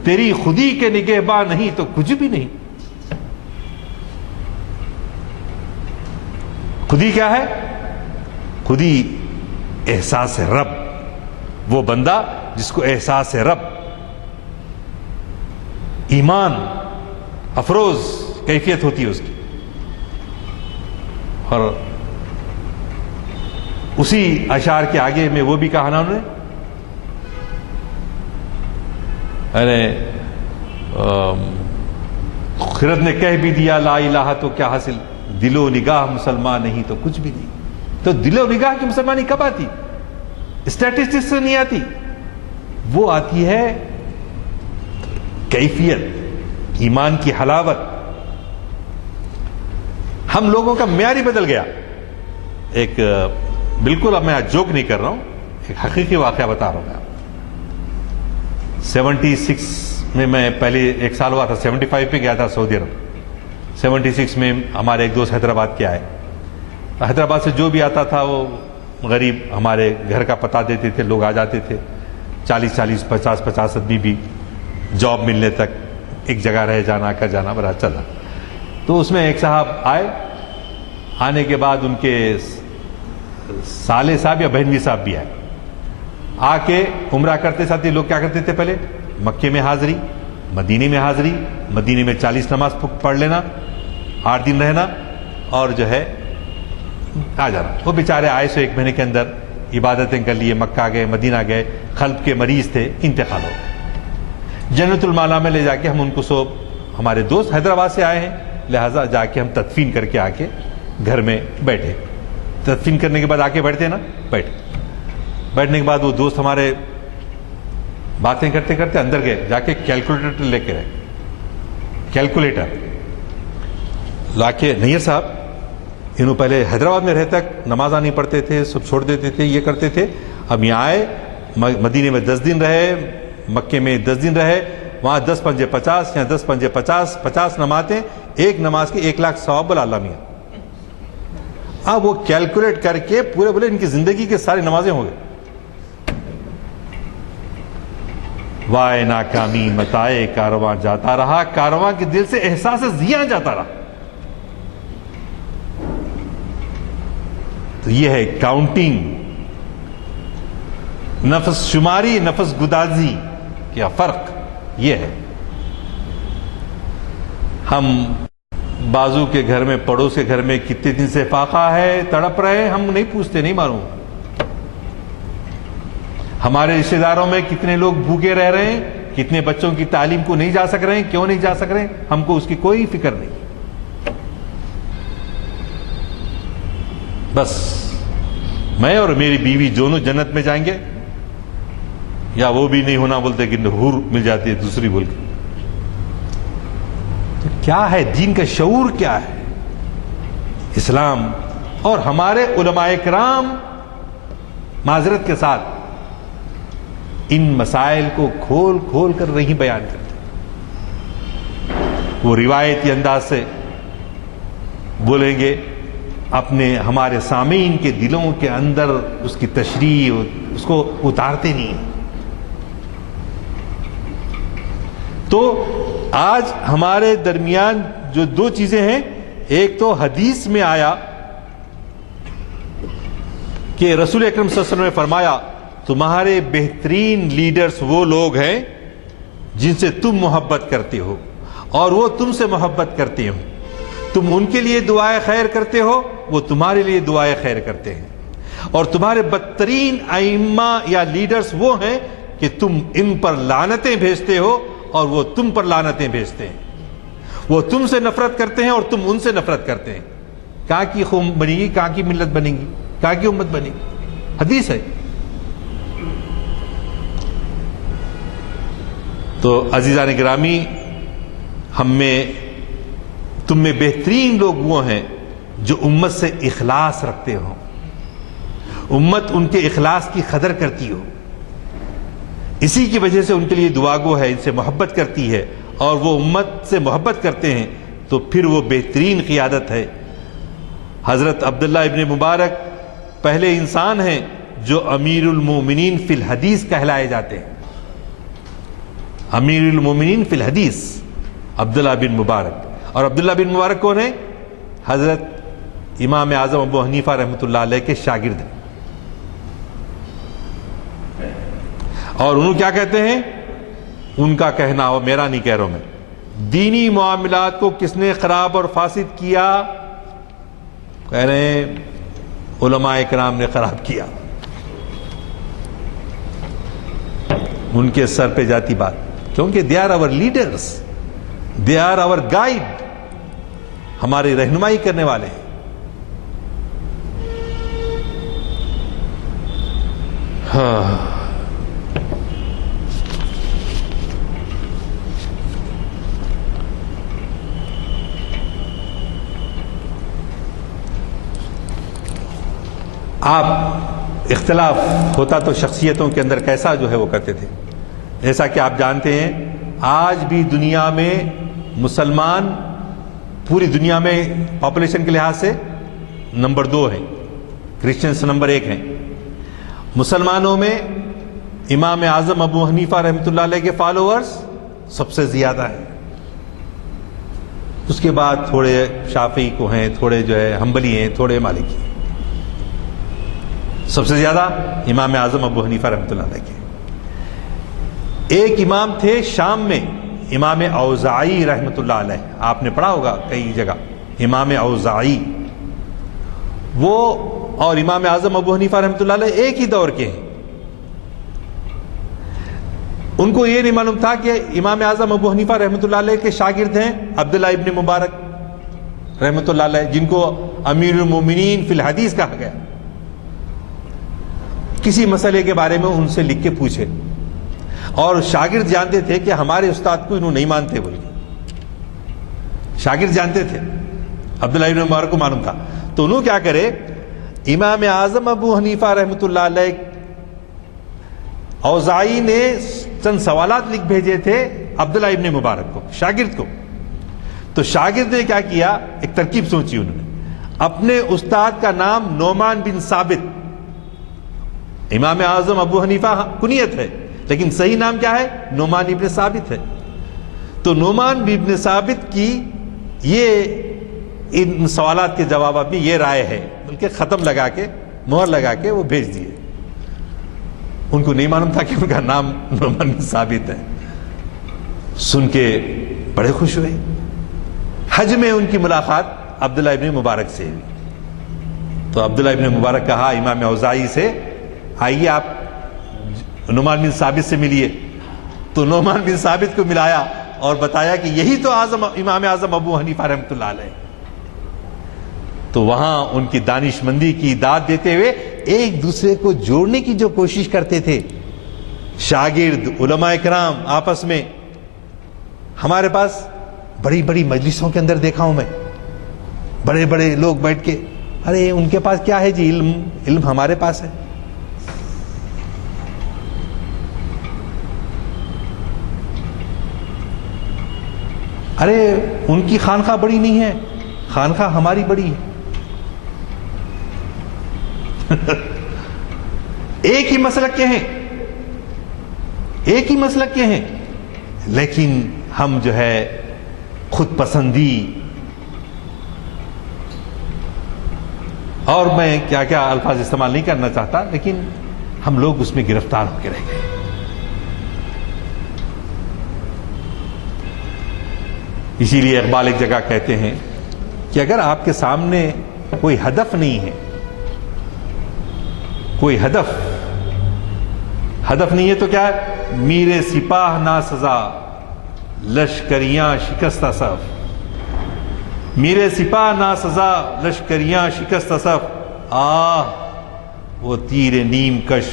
تیری خودی کے نگہباں نہیں تو کچھ بھی نہیں. خودی کیا ہے؟ خودی احساس رب، وہ بندہ جس کو احساس رب، ایمان افروز کیفیت ہوتی ہے اس کی. اور اسی اشعار کے آگے میں وہ بھی کہا نا انہوں نے، خرد نے کہہ بھی دیا لا الہ تو کیا حاصل، دل و نگاہ مسلمان نہیں تو کچھ بھی نہیں. تو دل و نگاہ کی مسلمانی کب آتی؟ اسٹیٹسٹکس سے نہیں آتی، وہ آتی ہے کیفیت، ایمان کی حلاوت. ہم لوگوں کا معیار ہی بدل گیا. ایک بالکل، اب میں آج جوک نہیں کر رہا ہوں، ایک حقیقی واقعہ بتا رہا ہوں. 76 میں پہلے ایک سال ہوا تھا، 75 پہ گیا تھا سعودی عرب. 76 میں ہمارے ایک دوست حیدرآباد کے آئے. حیدرآباد سے جو بھی آتا تھا وہ غریب ہمارے گھر کا پتہ دیتے تھے، لوگ آ جاتے تھے. 40 50 آدمی بھی جاب ملنے تک ایک جگہ رہ جانا کر جانا بڑا چلا. تو اس میں ایک صاحب آئے. آنے کے بعد ان کے سالے صاحب یا بہنوی صاحب بھی آئے. آ کے عمرہ کرتے ساتھی لوگ کیا کرتے تھے؟ پہلے مکے میں حاضری، مدینے میں حاضری، مدینے میں 40 نماز پڑھ لینا، 8 دن رہنا اور جو ہے آ جانا. وہ بیچارے آئے سو 1 مہینے کے اندر عبادتیں کر لیے، مکہ گئے، مدینہ گئے. قلب کے مریض تھے، انتقال ہو گئے. جنت المالا میں لے جا کے ہم ان کو سو، ہمارے دوست حیدرآباد سے آئے ہیں لہٰذا جا کے ہم تدفین کر کے آ کے گھر میں بیٹھے. تدفین کرنے کے بعد آ کے بیٹھتے نا، بیٹھنے کے بعد وہ دوست ہمارے باتیں کرتے کرتے اندر گئے، جا کے کیلکولیٹر لے کے رہے. کیلکولیٹر لا کے، نہیں صاحب انہوں پہلے حیدرآباد میں رہتے تک نمازہ نہیں پڑھتے تھے، سب چھوڑ دیتے تھے، یہ کرتے تھے. اب یہاں آئے، مدینے میں 10 دن رہے، مکے میں 10 دن رہے، وہاں 10 پنجے 50 یا 10 پنجے 50 نمازیں، ایک نماز کے 1 لاکھ ثواب بولا اللہ میاں. اب وہ کیلکولیٹ کر کے پورے بولے ان کی زندگی کے ساری نمازیں ہو گئے. وائے ناکامی متائے کارواں جاتا رہا، کارواں کے دل سے احساس زیاں جاتا رہا. تو یہ ہے کاؤنٹنگ، نفس شماری، نفس گدازی کیا فرق یہ ہے. ہم بازو کے گھر میں، پڑوس کے گھر میں کتنے دن سے فاقہ ہے، تڑپ رہے، ہم نہیں پوچھتے، نہیں معلوم. ہمارے رشتہ داروں میں کتنے لوگ بھوکے رہ رہے ہیں، کتنے بچوں کی تعلیم کو نہیں جا سک رہے ہیں، کیوں نہیں جا سک رہے ہیں، ہم کو اس کی کوئی فکر نہیں. بس میں اور میری بیوی دونوں جنت میں جائیں گے، یا وہ بھی نہیں ہونا بولتے کہ حور مل جاتی ہے دوسری بول کے. تو کیا ہے دین کا شعور، کیا ہے اسلام؟ اور ہمارے علماء کرام معذرت کے ساتھ ان مسائل کو کھول کھول کر نہیں بیان کرتے. وہ روایتی انداز سے بولیں گے، اپنے ہمارے سامعین کے دلوں کے اندر اس کی تشریح اس کو اتارتے نہیں ہیں. تو آج ہمارے درمیان جو 2 چیزیں ہیں، ایک تو حدیث میں آیا کہ رسول اکرم صلی اللہ علیہ وسلم نے فرمایا تمہارے بہترین لیڈرز وہ لوگ ہیں جن سے تم محبت کرتے ہو اور وہ تم سے محبت کرتے ہو. تم ان کے لیے دعائے خیر کرتے ہو، وہ تمہارے لیے دعائے خیر کرتے ہیں. اور تمہارے بدترین ائمہ یا لیڈرز وہ ہیں کہ تم ان پر لعنتیں بھیجتے ہو اور وہ تم پر لعنتیں بھیجتے ہیں. وہ تم سے نفرت کرتے ہیں اور تم ان سے نفرت کرتے ہیں. کہاں کی قوم بنے گی، کہاں کی ملت بنے گی، کہاں کی امت بنے گی؟ حدیث ہے. تو عزیزان گرامی، ہم میں، تم میں بہترین لوگ وہ ہیں جو امت سے اخلاص رکھتے ہوں، امت ان کے اخلاص کی قدر کرتی ہو. اسی کی وجہ سے ان کے لیے دعا گو ہے، ان سے محبت کرتی ہے، اور وہ امت سے محبت کرتے ہیں تو پھر وہ بہترین قیادت ہے۔ حضرت عبداللہ ابن مبارک پہلے انسان ہیں جو امیر المومنین فی الحدیث کہلائے جاتے ہیں۔ امیر المومنین فی الحدیث عبداللہ بن مبارک، اور عبداللہ بن مبارک کون ہیں؟ حضرت امام اعظم ابو حنیفہ رحمۃ اللہ علیہ کے شاگرد ہیں۔ اور انہوں کیا کہتے ہیں؟ ان کا کہنا، وہ میرا نہیں کہہ رہا ہوں میں، دینی معاملات کو کس نے خراب اور فاسد کیا؟ کہہ رہے ہیں علماء کرام نے خراب کیا۔ ان کے سر پہ جاتی بات، کیونکہ they are our leaders, they are our guide, ہماری رہنمائی کرنے والے ہیں۔ ہاں، آپ اختلاف ہوتا تو شخصیتوں کے اندر کیسا جو ہے وہ کرتے تھے؟ جیسا کہ آپ جانتے ہیں آج بھی دنیا میں مسلمان پوری دنیا میں پاپولیشن کے لحاظ سے نمبر 2 ہیں، کرسچنز نمبر 1 ہیں۔ مسلمانوں میں امام اعظم ابو حنیفہ رحمۃ اللہ علیہ کے فالوورز سب سے زیادہ ہیں، اس کے بعد تھوڑے شافعی کو ہیں، تھوڑے جو ہے حنبلی ہیں، تھوڑے مالکی ہیں۔ سب سے زیادہ امام اعظم ابو حنیفہ رحمۃ اللہ علیہ کے۔ ایک امام تھے شام میں، امام اوزاعی رحمۃ اللہ علیہ، آپ نے پڑھا ہوگا کئی جگہ، امام اوزاعی، وہ اور امام اعظم ابو حنیفہ رحمۃ اللہ علیہ ایک ہی دور کے ہیں۔ ان کو یہ نہیں معلوم تھا کہ امام اعظم ابو حنیفہ رحمۃ اللہ علیہ کے شاگرد ہیں عبداللہ ابن مبارک رحمۃ اللہ علیہ، جن کو امیر المومنین فی الحدیث کہا گیا۔ کسی مسئلے کے بارے میں ان سے لکھ کے پوچھے، اور شاگرد جانتے تھے کہ ہمارے استاد کو انہوں نہیں مانتے، بول کے شاگرد جانتے تھے، عبداللہ ابن مبارک کو معلوم تھا۔ تو انہوں کیا کرے، امام اعظم ابو حنیفہ رحمۃ اللہ علیہ، اوزاعی نے چند سوالات لکھ بھیجے تھے عبداللہ ابن مبارک کو، شاگرد کو۔ تو شاگرد نے کیا کیا، ایک ترکیب سوچی انہوں نے، اپنے استاد کا نام نعمان بن ثابت، امام اعظم ابو حنیفہ کنیت ہے لیکن صحیح نام کیا ہے، نعمان ابن ثابت ہے۔ تو نعمان ابن ثابت کی یہ ان سوالات کے جوابات میں یہ رائے ہے، بلکہ ختم لگا کے، مہر لگا کے وہ بھیج دیے۔ ان کو نہیں معلوم تھا کہ ان کا نام نعمان بن ثابت ہے۔ سن کے بڑے خوش ہوئے۔ حج میں ان کی ملاقات عبداللہ ابن مبارک سے ہوئی، تو عبداللہ ابن مبارک کہا امام اوزاعی سے، آئیے آپ نعمان بن ثابت سے ملیے۔ تو نعمان بن ثابت کو ملایا اور بتایا کہ یہی تو امام اعظم ابو حنیفہ رحمۃ اللہ علیہ۔ تو وہاں ان کی دانش مندی کی داد دیتے ہوئے ایک دوسرے کو جوڑنے کی جو کوشش کرتے تھے، شاگرد علماء کرام آپس میں۔ ہمارے پاس بڑی بڑی مجلسوں کے اندر دیکھا ہوں میں، بڑے بڑے لوگ بیٹھ کے، ارے ان کے پاس کیا ہے جی، علم ہمارے پاس ہے۔ ارے ان کی خانقاہ بڑی نہیں ہے، خانقاہ ہماری بڑی ہے۔ ایک ہی مسلک کے ہیں، ایک ہی مسلک کے ہیں، لیکن ہم جو ہے خود پسندی اور میں کیا کیا الفاظ استعمال نہیں کرنا چاہتا، لیکن ہم لوگ اس میں گرفتار ہو کے رہ گئے۔ اسی لیے اقبال ایک جگہ کہتے ہیں کہ اگر آپ کے سامنے کوئی ہدف نہیں ہے، کوئی ہدف نہیں ہے تو کیا ہے، میرے سپاہ نا سزا لشکریاں شکستہ صف، میرے سپاہ نا سزا لشکریاں شکستہ صف، وہ تیر نیم کش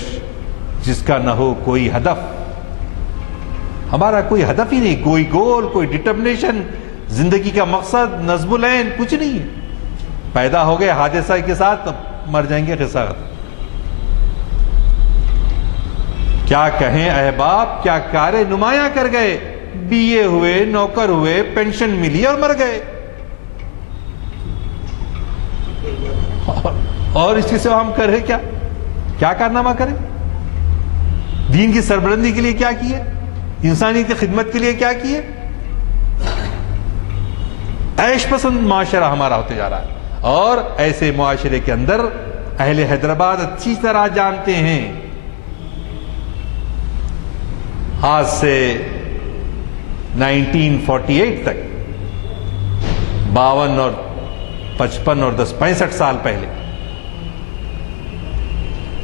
جس کا نہ ہو کوئی ہدف۔ ہمارا کوئی ہدف ہی نہیں، کوئی گول، کوئی ڈٹرمنیشن، زندگی کا مقصد نصب العین کچھ نہیں ہے۔ پیدا ہو گئے حادثہ کے ساتھ، اب مر جائیں گے، قصہ۔ کیا کہیں احباب، کیا کار نمایاں کر گئے، BA ہوئے، نوکر ہوئے، پینشن ملی اور مر گئے، اور اس کے سوا ہم کریں کیا کارنامہ کریں؟ دین کی سربلندی کے لیے کیا کیے؟ انسانیت کی خدمت کے لیے کیا کیے؟ عیش پسند معاشرہ ہمارا ہوتے جا رہا ہے، اور ایسے معاشرے کے اندر اہل حیدرآباد اچھی طرح جانتے ہیں آج سے 1948 تک 52 اور 55 اور 10 65 سال پہلے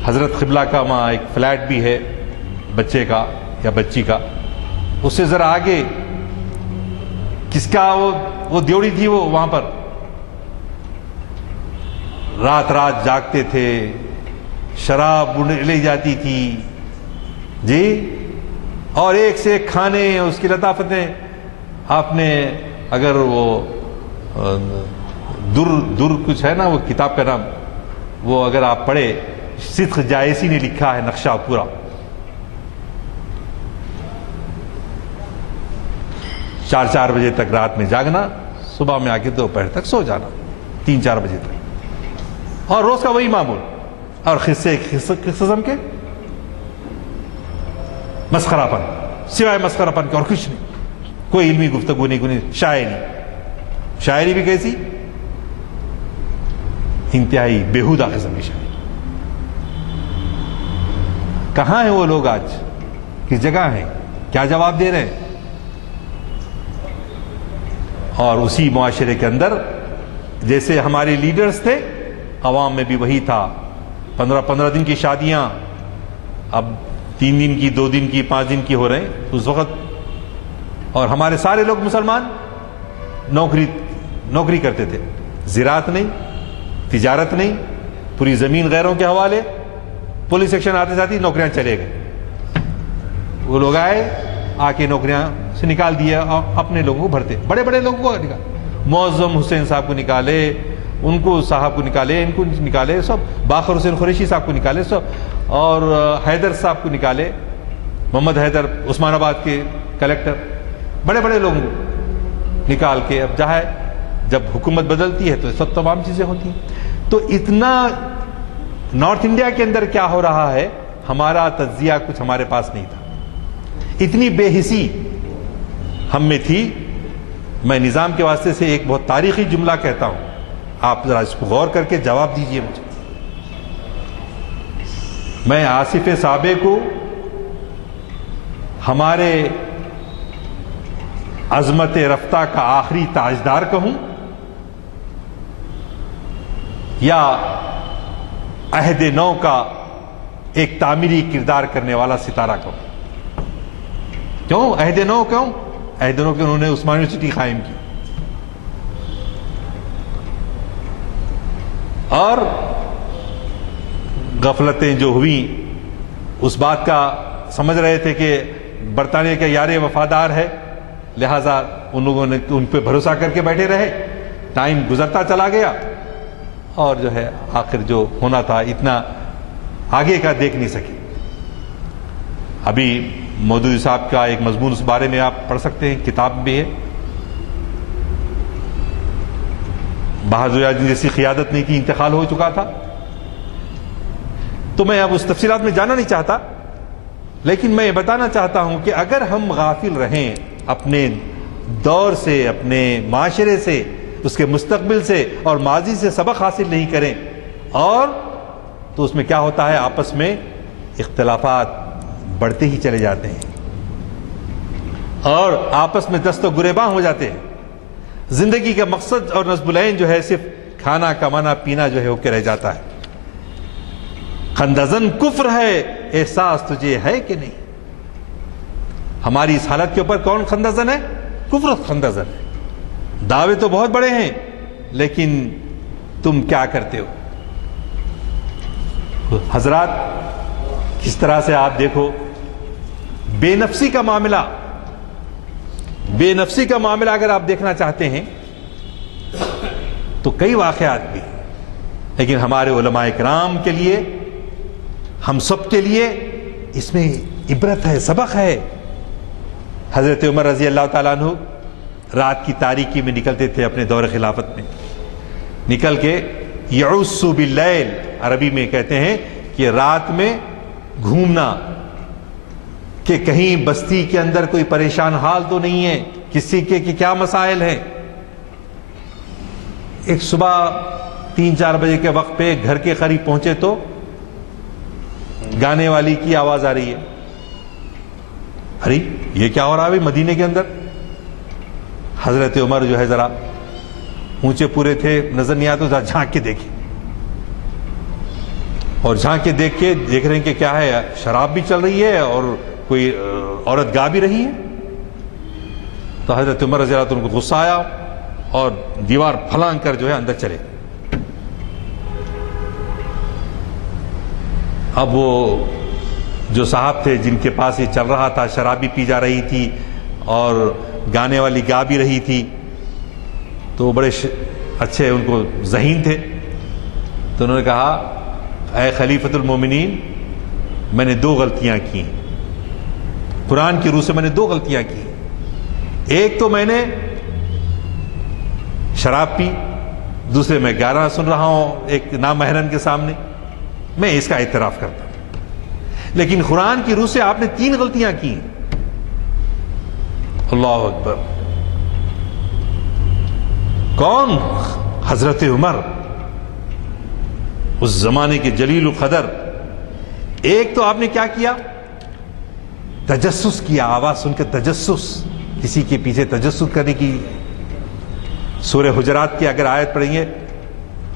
حضرت قبلہ کا وہاں ایک فلیٹ بھی ہے بچے کا یا بچی کا، اس سے ذرا آگے کس کا وہ دیوڑی تھی، وہ وہاں پر رات رات جاگتے تھے، شراب لے جاتی تھی جی، اور ایک سے ایک کھانے، اس کی لطافتیں آپ نے اگر وہ در کچھ ہے نا وہ کتاب کا نام، وہ اگر آپ پڑھے، صدق جائسی نے لکھا ہے نقشہ پورا، 4 بجے تک رات میں جاگنا، صبح میں آ کے دوپہر تک سو جانا 3-4 بجے تک، اور روز کا وہی معمول، اور کس قسم کے مسخرہ پن، سوائے مسخرہ پن کے اور کچھ نہیں، کوئی علمی گفتگو نہیں، کوئی شاعری بھی کیسی انتہائی بیہودہ قسم کی شاعری۔ کہاں ہیں وہ لوگ آج؟ کس جگہ ہیں؟ کیا جواب دے رہے ہیں؟ اور اسی معاشرے کے اندر جیسے ہمارے لیڈرز تھے، عوام میں بھی وہی تھا، 15 دن کی شادیاں اب 3 دن کی، 2 دن کی، 5 دن کی ہو رہے ہیں اس وقت، اور ہمارے سارے لوگ مسلمان نوکری کرتے تھے، زراعت نہیں، تجارت نہیں، پوری زمین غیروں کے حوالے، پولیس ایکشن آتے جاتی نوکریاں چلے گئے، وہ لوگ آئے آ کے نوکریاں سے نکال دیا، اور اپنے لوگوں کو بھرتے، بڑے بڑے لوگوں کو نکال، معظم حسین صاحب کو نکالے، ان کو صاحب کو نکالے، ان کو نکالے سب، باقر حسین قریشی صاحب کو نکالے سب، اور حیدر صاحب کو نکالے، محمد حیدر عثمان آباد کے کلیکٹر، بڑے بڑے لوگوں کو نکال کے، اب جب حکومت بدلتی ہے تو سب تمام چیزیں ہوتی ہیں۔ تو اتنا نارتھ انڈیا کے اندر کیا ہو رہا ہے، ہمارا تجزیہ کچھ ہمارے پاس نہیں تھا، اتنی بے حسی ہم میں تھی۔ میں نظام کے واسطے سے ایک بہت تاریخی جملہ کہتا ہوں، آپ ذرا اس کو غور کر کے جواب دیجئے مجھے۔ میں آصف صابے کو ہمارے عظمت رفتہ کا آخری تاجدار کہوں، یا عہد نو کا ایک تعمیری کردار کرنے والا ستارہ کہوں؟ کیوں عہد نو کیوں؟ عہد نو کہ انہوں نے عثمانی یونیورسٹی قائم کی، اور غفلتیں جو ہوئیں اس بات کا سمجھ رہے تھے کہ برطانیہ کا یار وفادار ہے، لہذا ان لوگوں نے ان پہ بھروسہ کر کے بیٹھے رہے، ٹائم گزرتا چلا گیا، اور جو ہے آخر جو ہونا تھا اتنا آگے کا دیکھ نہیں سکے۔ ابھی مودودی صاحب کا ایک مضمون اس بارے میں آپ پڑھ سکتے ہیں، کتاب بھی ہے، بہادر اعظم جیسی قیادت نہیں تھی، انتقال ہو چکا تھا۔ تو میں اب اس تفصیلات میں جانا نہیں چاہتا، لیکن میں یہ بتانا چاہتا ہوں کہ اگر ہم غافل رہیں اپنے دور سے، اپنے معاشرے سے، اس کے مستقبل سے اور ماضی سے سبق حاصل نہیں کریں، اور تو اس میں کیا ہوتا ہے، آپس میں اختلافات بڑھتے ہی چلے جاتے ہیں، اور آپس میں دست و گریباں ہو جاتے ہیں۔ زندگی کا مقصد اور نصب العین جو ہے صرف کھانا کمانا پینا جو ہے ہو کے رہ جاتا ہے۔ خندزن کفر ہے، احساس تجھے ہے کہ نہیں؟ ہماری اس حالت کے اوپر کون خندزن ہے؟ کفر خندزن ہے۔ دعوے تو بہت بڑے ہیں، لیکن تم کیا کرتے ہو؟ حضرات کس طرح سے آپ دیکھو، بے نفسی کا معاملہ اگر آپ دیکھنا چاہتے ہیں تو کئی واقعات بھی، لیکن ہمارے علماء کرام کے لیے، ہم سب کے لیے اس میں عبرت ہے، سبق ہے. حضرت عمر رضی اللہ تعالیٰ عنہ رات کی تاریکی میں نکلتے تھے اپنے دور خلافت میں، نکل کے یعوس باللیل، عربی میں کہتے ہیں کہ رات میں گھومنا، کہ کہیں بستی کے اندر کوئی پریشان حال تو نہیں ہے، کسی کے کیا مسائل ہیں. ایک صبح 3-4 بجے کے وقت پہ گھر کے قریب پہنچے تو گانے والی کی آواز آ رہی ہے. ارے یہ کیا ہو رہا ہے مدینے کے اندر؟ حضرت عمر جو ہے ذرا اونچے پورے تھے، نظر نہیں آتے، ذرا جھانک کے دیکھے، اور جھانک کے دیکھ رہے ہیں کہ کیا ہے، شراب بھی چل رہی ہے اور کوئی عورت گا بھی رہی ہے. تو حضرت عمر رضی اللہ عنہ کو غصہ آیا اور دیوار پھلانگ کر جو ہے اندر چلے. اب وہ جو صاحب تھے جن کے پاس یہ چل رہا تھا، شراب بھی پی جا رہی تھی اور گانے والی گا بھی رہی تھی، تو بڑے اچھے ان کو ذہین تھے. تو انہوں نے کہا اے خلیفۃ المومنین، میں نے 2 غلطیاں کی، قرآن کی روح سے میں نے 2 غلطیاں کی. ایک تو میں نے شراب پی، دوسرے میں گانا سن رہا ہوں ایک نامحرم کے سامنے، میں اس کا اعتراف کرتا ہوں. لیکن قرآن کی روح سے آپ نے 3 غلطیاں کی. اللہ اکبر. کون؟ حضرت عمر، اس زمانے کے جلیل القدر. ایک تو آپ نے کیا کیا؟ تجسس کیا، آواز سن کے تجسس، کسی کے پیچھے تجسس کرنے کی. سورہ حجرات کی اگر آیت پڑھیں گے،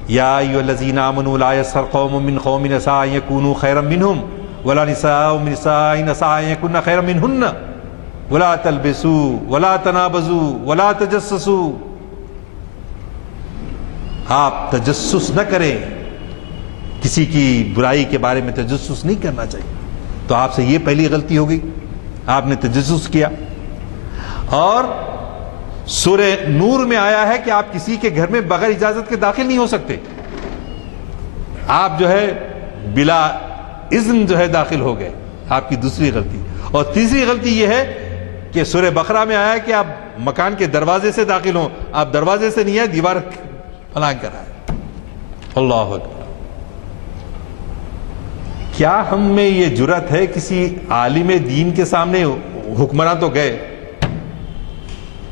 یا ایھا الذین آمنوا لا یسخر قوم من قوم عسى ان یکونوا خیرا منہم ولا نساء من نساء عسى ان یکن خیرا منہن ولا تلبسوا ولا تنابزوا ولا تجسسوا. آپ تجسس نہ کریں، کسی کی برائی کے بارے میں تجسس نہیں کرنا چاہیے. تو آپ سے یہ پہلی غلطی ہو گئی، آپ نے تجسس کیا. اور سورہ نور میں آیا ہے کہ آپ کسی کے گھر میں بغیر اجازت کے داخل نہیں ہو سکتے. آپ جو ہے بلا اذن جو ہے داخل ہو گئے، آپ کی دوسری غلطی. اور تیسری غلطی یہ ہے کہ سورہ بقرہ میں آیا ہے کہ آپ مکان کے دروازے سے داخل ہوں، آپ دروازے سے نہیں ہے، دیوار پھلانگ کر آئے. اللہ اکبر. کیا ہم میں یہ جرأت ہے کسی عالم دین کے سامنے؟ حکمراں تو گئے،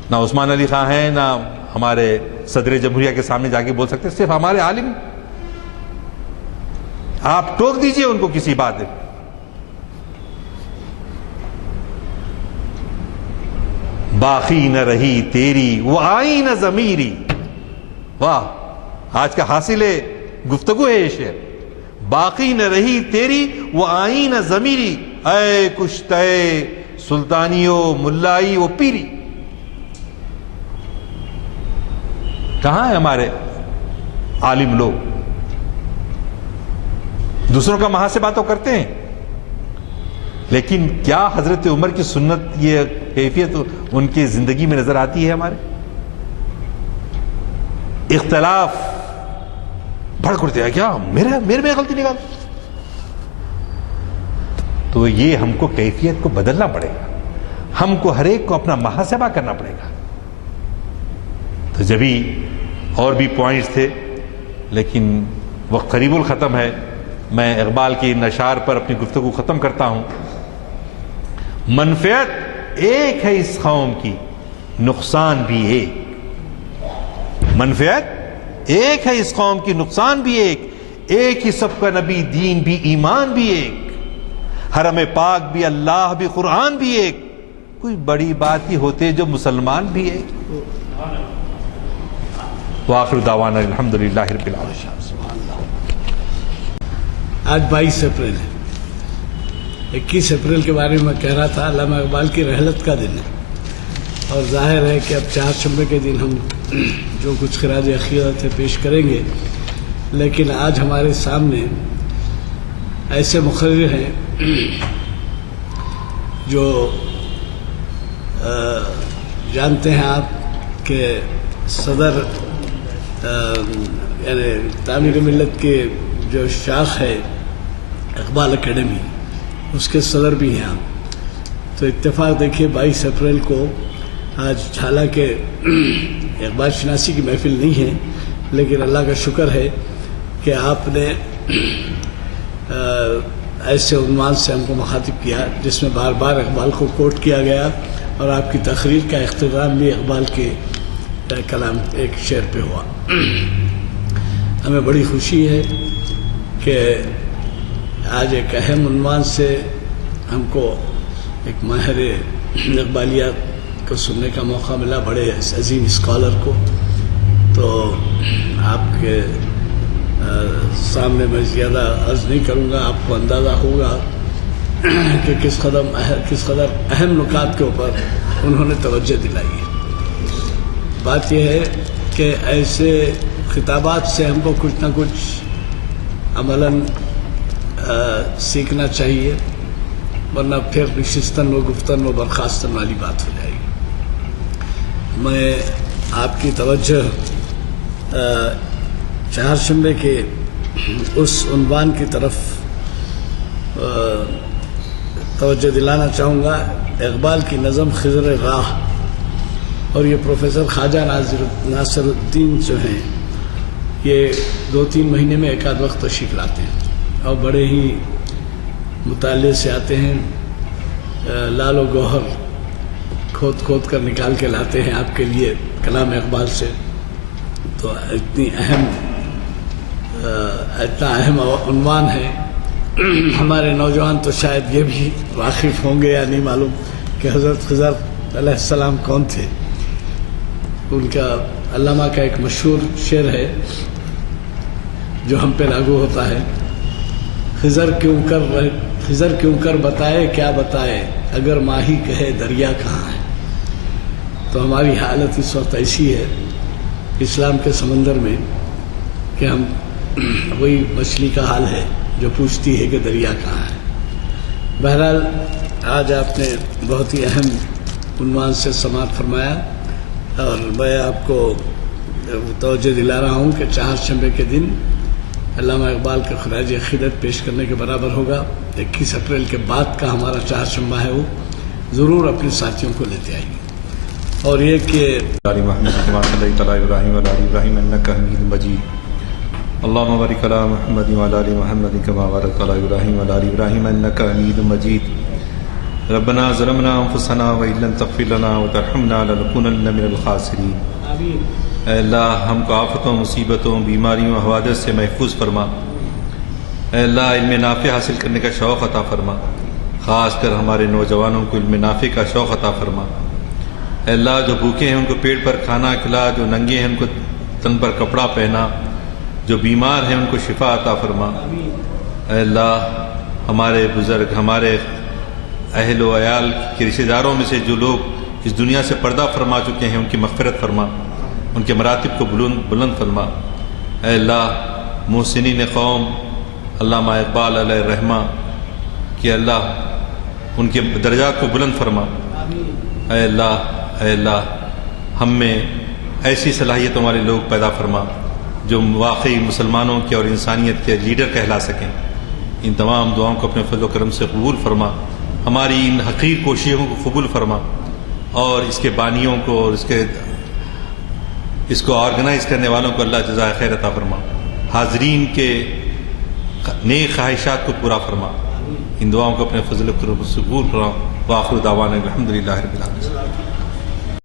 نہ عثمان علی خان ہیں، نہ ہمارے صدر جمہوریہ کے سامنے جا کے بول سکتے، صرف ہمارے عالم. آپ ٹوک دیجئے ان کو کسی بات. باقی نہ رہی تیری وہ آئی نہ ضمیری. واہ، آج کا حاصل گفتگو ہے یہ شعر. باقی نہ رہی تیری وہ آئی نہ ضمیری، اے کشتہ سلطانی و ملائی و پیری. کہاں ہیں ہمارے عالم لوگ؟ دوسروں کا محاسبہ تو کرتے ہیں، لیکن کیا حضرت عمر کی سنت یہ کیفیت ان کی زندگی میں نظر آتی ہے؟ ہمارے اختلاف بڑھ کرتے ہیں، کیا میرے میں غلطی نکال. تو یہ ہم کو کیفیت کو بدلنا پڑے گا، ہم کو ہر ایک کو اپنا محاسبہ کرنا پڑے گا. تو جبھی اور بھی پوائنٹس تھے لیکن وقت قریب الختم ہے. میں اقبال کی نشار پر اپنی گفتگو ختم کرتا ہوں. منفعت ایک ہے اس قوم کی، نقصان بھی ایک. منفعت ایک ہے اس قوم کی، نقصان بھی ایک. ایک ہی سب کا نبی، دین بھی، ایمان بھی ایک. حرم پاک بھی، اللہ بھی، قرآن بھی ایک. کوئی بڑی بات ہی ہوتے جو مسلمان بھی ایک. وآخر دعوانا الحمدللہ رب العالمین. آج 22 اپریل ہے. 21 اپریل کے بارے میں میں کہہ رہا تھا، علامہ اقبال کی رحلت کا دن ہے، اور ظاہر ہے کہ اب چہارشنبے کے دن ہم جو کچھ خراج عقیدت ہے پیش کریں گے. لیکن آج ہمارے سامنے ایسے مقرر ہیں جو جانتے ہیں آپ کہ صدر یعنی تعمیر ملت کے جو شاخ ہے اقبال اکیڈمی، اس کے صدر بھی ہیں آپ. تو اتفاق دیکھیے 22 اپریل کو آج حالانکہ اقبال شناسی کی محفل نہیں ہے، لیکن اللہ کا شکر ہے کہ آپ نے ایسے عنوان سے ہم کو مخاطب کیا جس میں بار بار اقبال کو کوٹ کیا گیا، اور آپ کی تقریر کا اختتام بھی اقبال کے کلام ایک شعر پہ ہوا. ہمیں بڑی خوشی ہے کہ آج ایک اہم عنوان سے ہم کو ایک ماہر اقبالیات کو سننے کا موقع ملا، بڑے عظیم اسکالر کو. تو آپ کے سامنے میں زیادہ عرض نہیں کروں گا، آپ کو اندازہ ہوگا کہ کس قدر اہم نکات کے اوپر انہوں نے توجہ دلائی ہے. بات یہ ہے کہ ایسے خطابات سے ہم کو کچھ نہ کچھ عملاً سیکھنا چاہیے، ورنہ پھر نشستن و گفتن و برخاستن والی بات ہو جائے گی. میں آپ کی توجہ چہارشنبے کے اس عنوان کی طرف توجہ دلانا چاہوں گا، اقبال کی نظم خضر راہ. اور یہ پروفیسر خواجہ ناصر الدین جو ہیں یہ 2-3 مہینے میں ایک آدھ وقت تشریف لاتے ہیں اور بڑے ہی مطالعے سے آتے ہیں. لال و گوہر کھود کر نکال کے لاتے ہیں آپ کے لیے کلام اقبال سے. تو اتنا اہم عنوان ہے. ہمارے نوجوان تو شاید یہ بھی واقف ہوں گے یا نہیں معلوم کہ حضرت خضر علیہ السلام کون تھے. ان کا علامہ کا ایک مشہور شعر ہے جو ہم پہ لاگو ہوتا ہے، خضر کیوں کر بتائے کیا بتائے، اگر ماہی کہے دریا کہاں ہے. تو ہماری حالت اس وقت ایسی ہے اسلام کے سمندر میں کہ ہم وہی مچھلی کا حال ہے جو پوچھتی ہے کہ دریا کہاں ہے. بہرحال آج آپ نے بہت ہی اہم عنوان سے سماعت فرمایا، اور میں آپ کو توجہ دلا رہا ہوں کہ چہارشنبے کے دن علامہ اقبال کا خراج عقیدت پیش کرنے کے برابر ہوگا. 21 اپریل کے بعد کا ہمارا چہارشنبہ ہے، وہ ضرور اپنے ساتھیوں کو لیتے آئیے. اور یہ کہ اللهم بارك على محمد وعلى آل محمد كما باركت على إبراهيم وعلى آل إبراهيم إنك حميد مجيد. ربنا ظلمنا أنفسنا وإن لم تغفر لنا وترحمنا لنكونن من الخاسرين. آمین. اے اللہ ہم کو آفتوں، مصیبتوں، بیماریوں، حوادث سے محفوظ فرما. اے اللہ علم نافع حاصل کرنے کا شوق عطا فرما، خاص کر ہمارے نوجوانوں کو علم نافع کا شوق عطا فرما. اے اللہ جو بھوکے ہیں ان کو پیٹ پر کھانا کھلا، جو ننگے ہیں ان کو تن پر کپڑا پہنا، جو بیمار ہیں ان کو شفا عطا فرما. اے اللہ ہمارے بزرگ، ہمارے اہل و عیال کے رشتہ داروں میں سے جو لوگ اس دنیا سے پردہ فرما چکے ہیں ان کی مغفرت فرما، ان کے مراتب کو بلند فرما. اے اللہ محسنین قوم علامہ اقبال علیہ الرحمہ کہ اللہ ان کے درجات کو بلند فرما. اے اللہ ہم میں ایسی صلاحیتوں والے لوگ پیدا فرما جو واقعی مسلمانوں کے اور انسانیت کے لیڈر کہلا سکیں. ان تمام دعاؤں کو اپنے فضل و کرم سے قبول فرما. ہماری ان حقیر کوششوں کو قبول فرما، اور اس کے بانیوں کو اور اس کو آرگنائز کرنے والوں کو اللہ جزائے خیر عطا فرما. حاضرین کے نیک خواہشات کو پورا فرما. ان دعاؤں کو اپنے فضل و کرم سے قبول فرما. وآخر دعوانا الحمدللہ رب العالمین.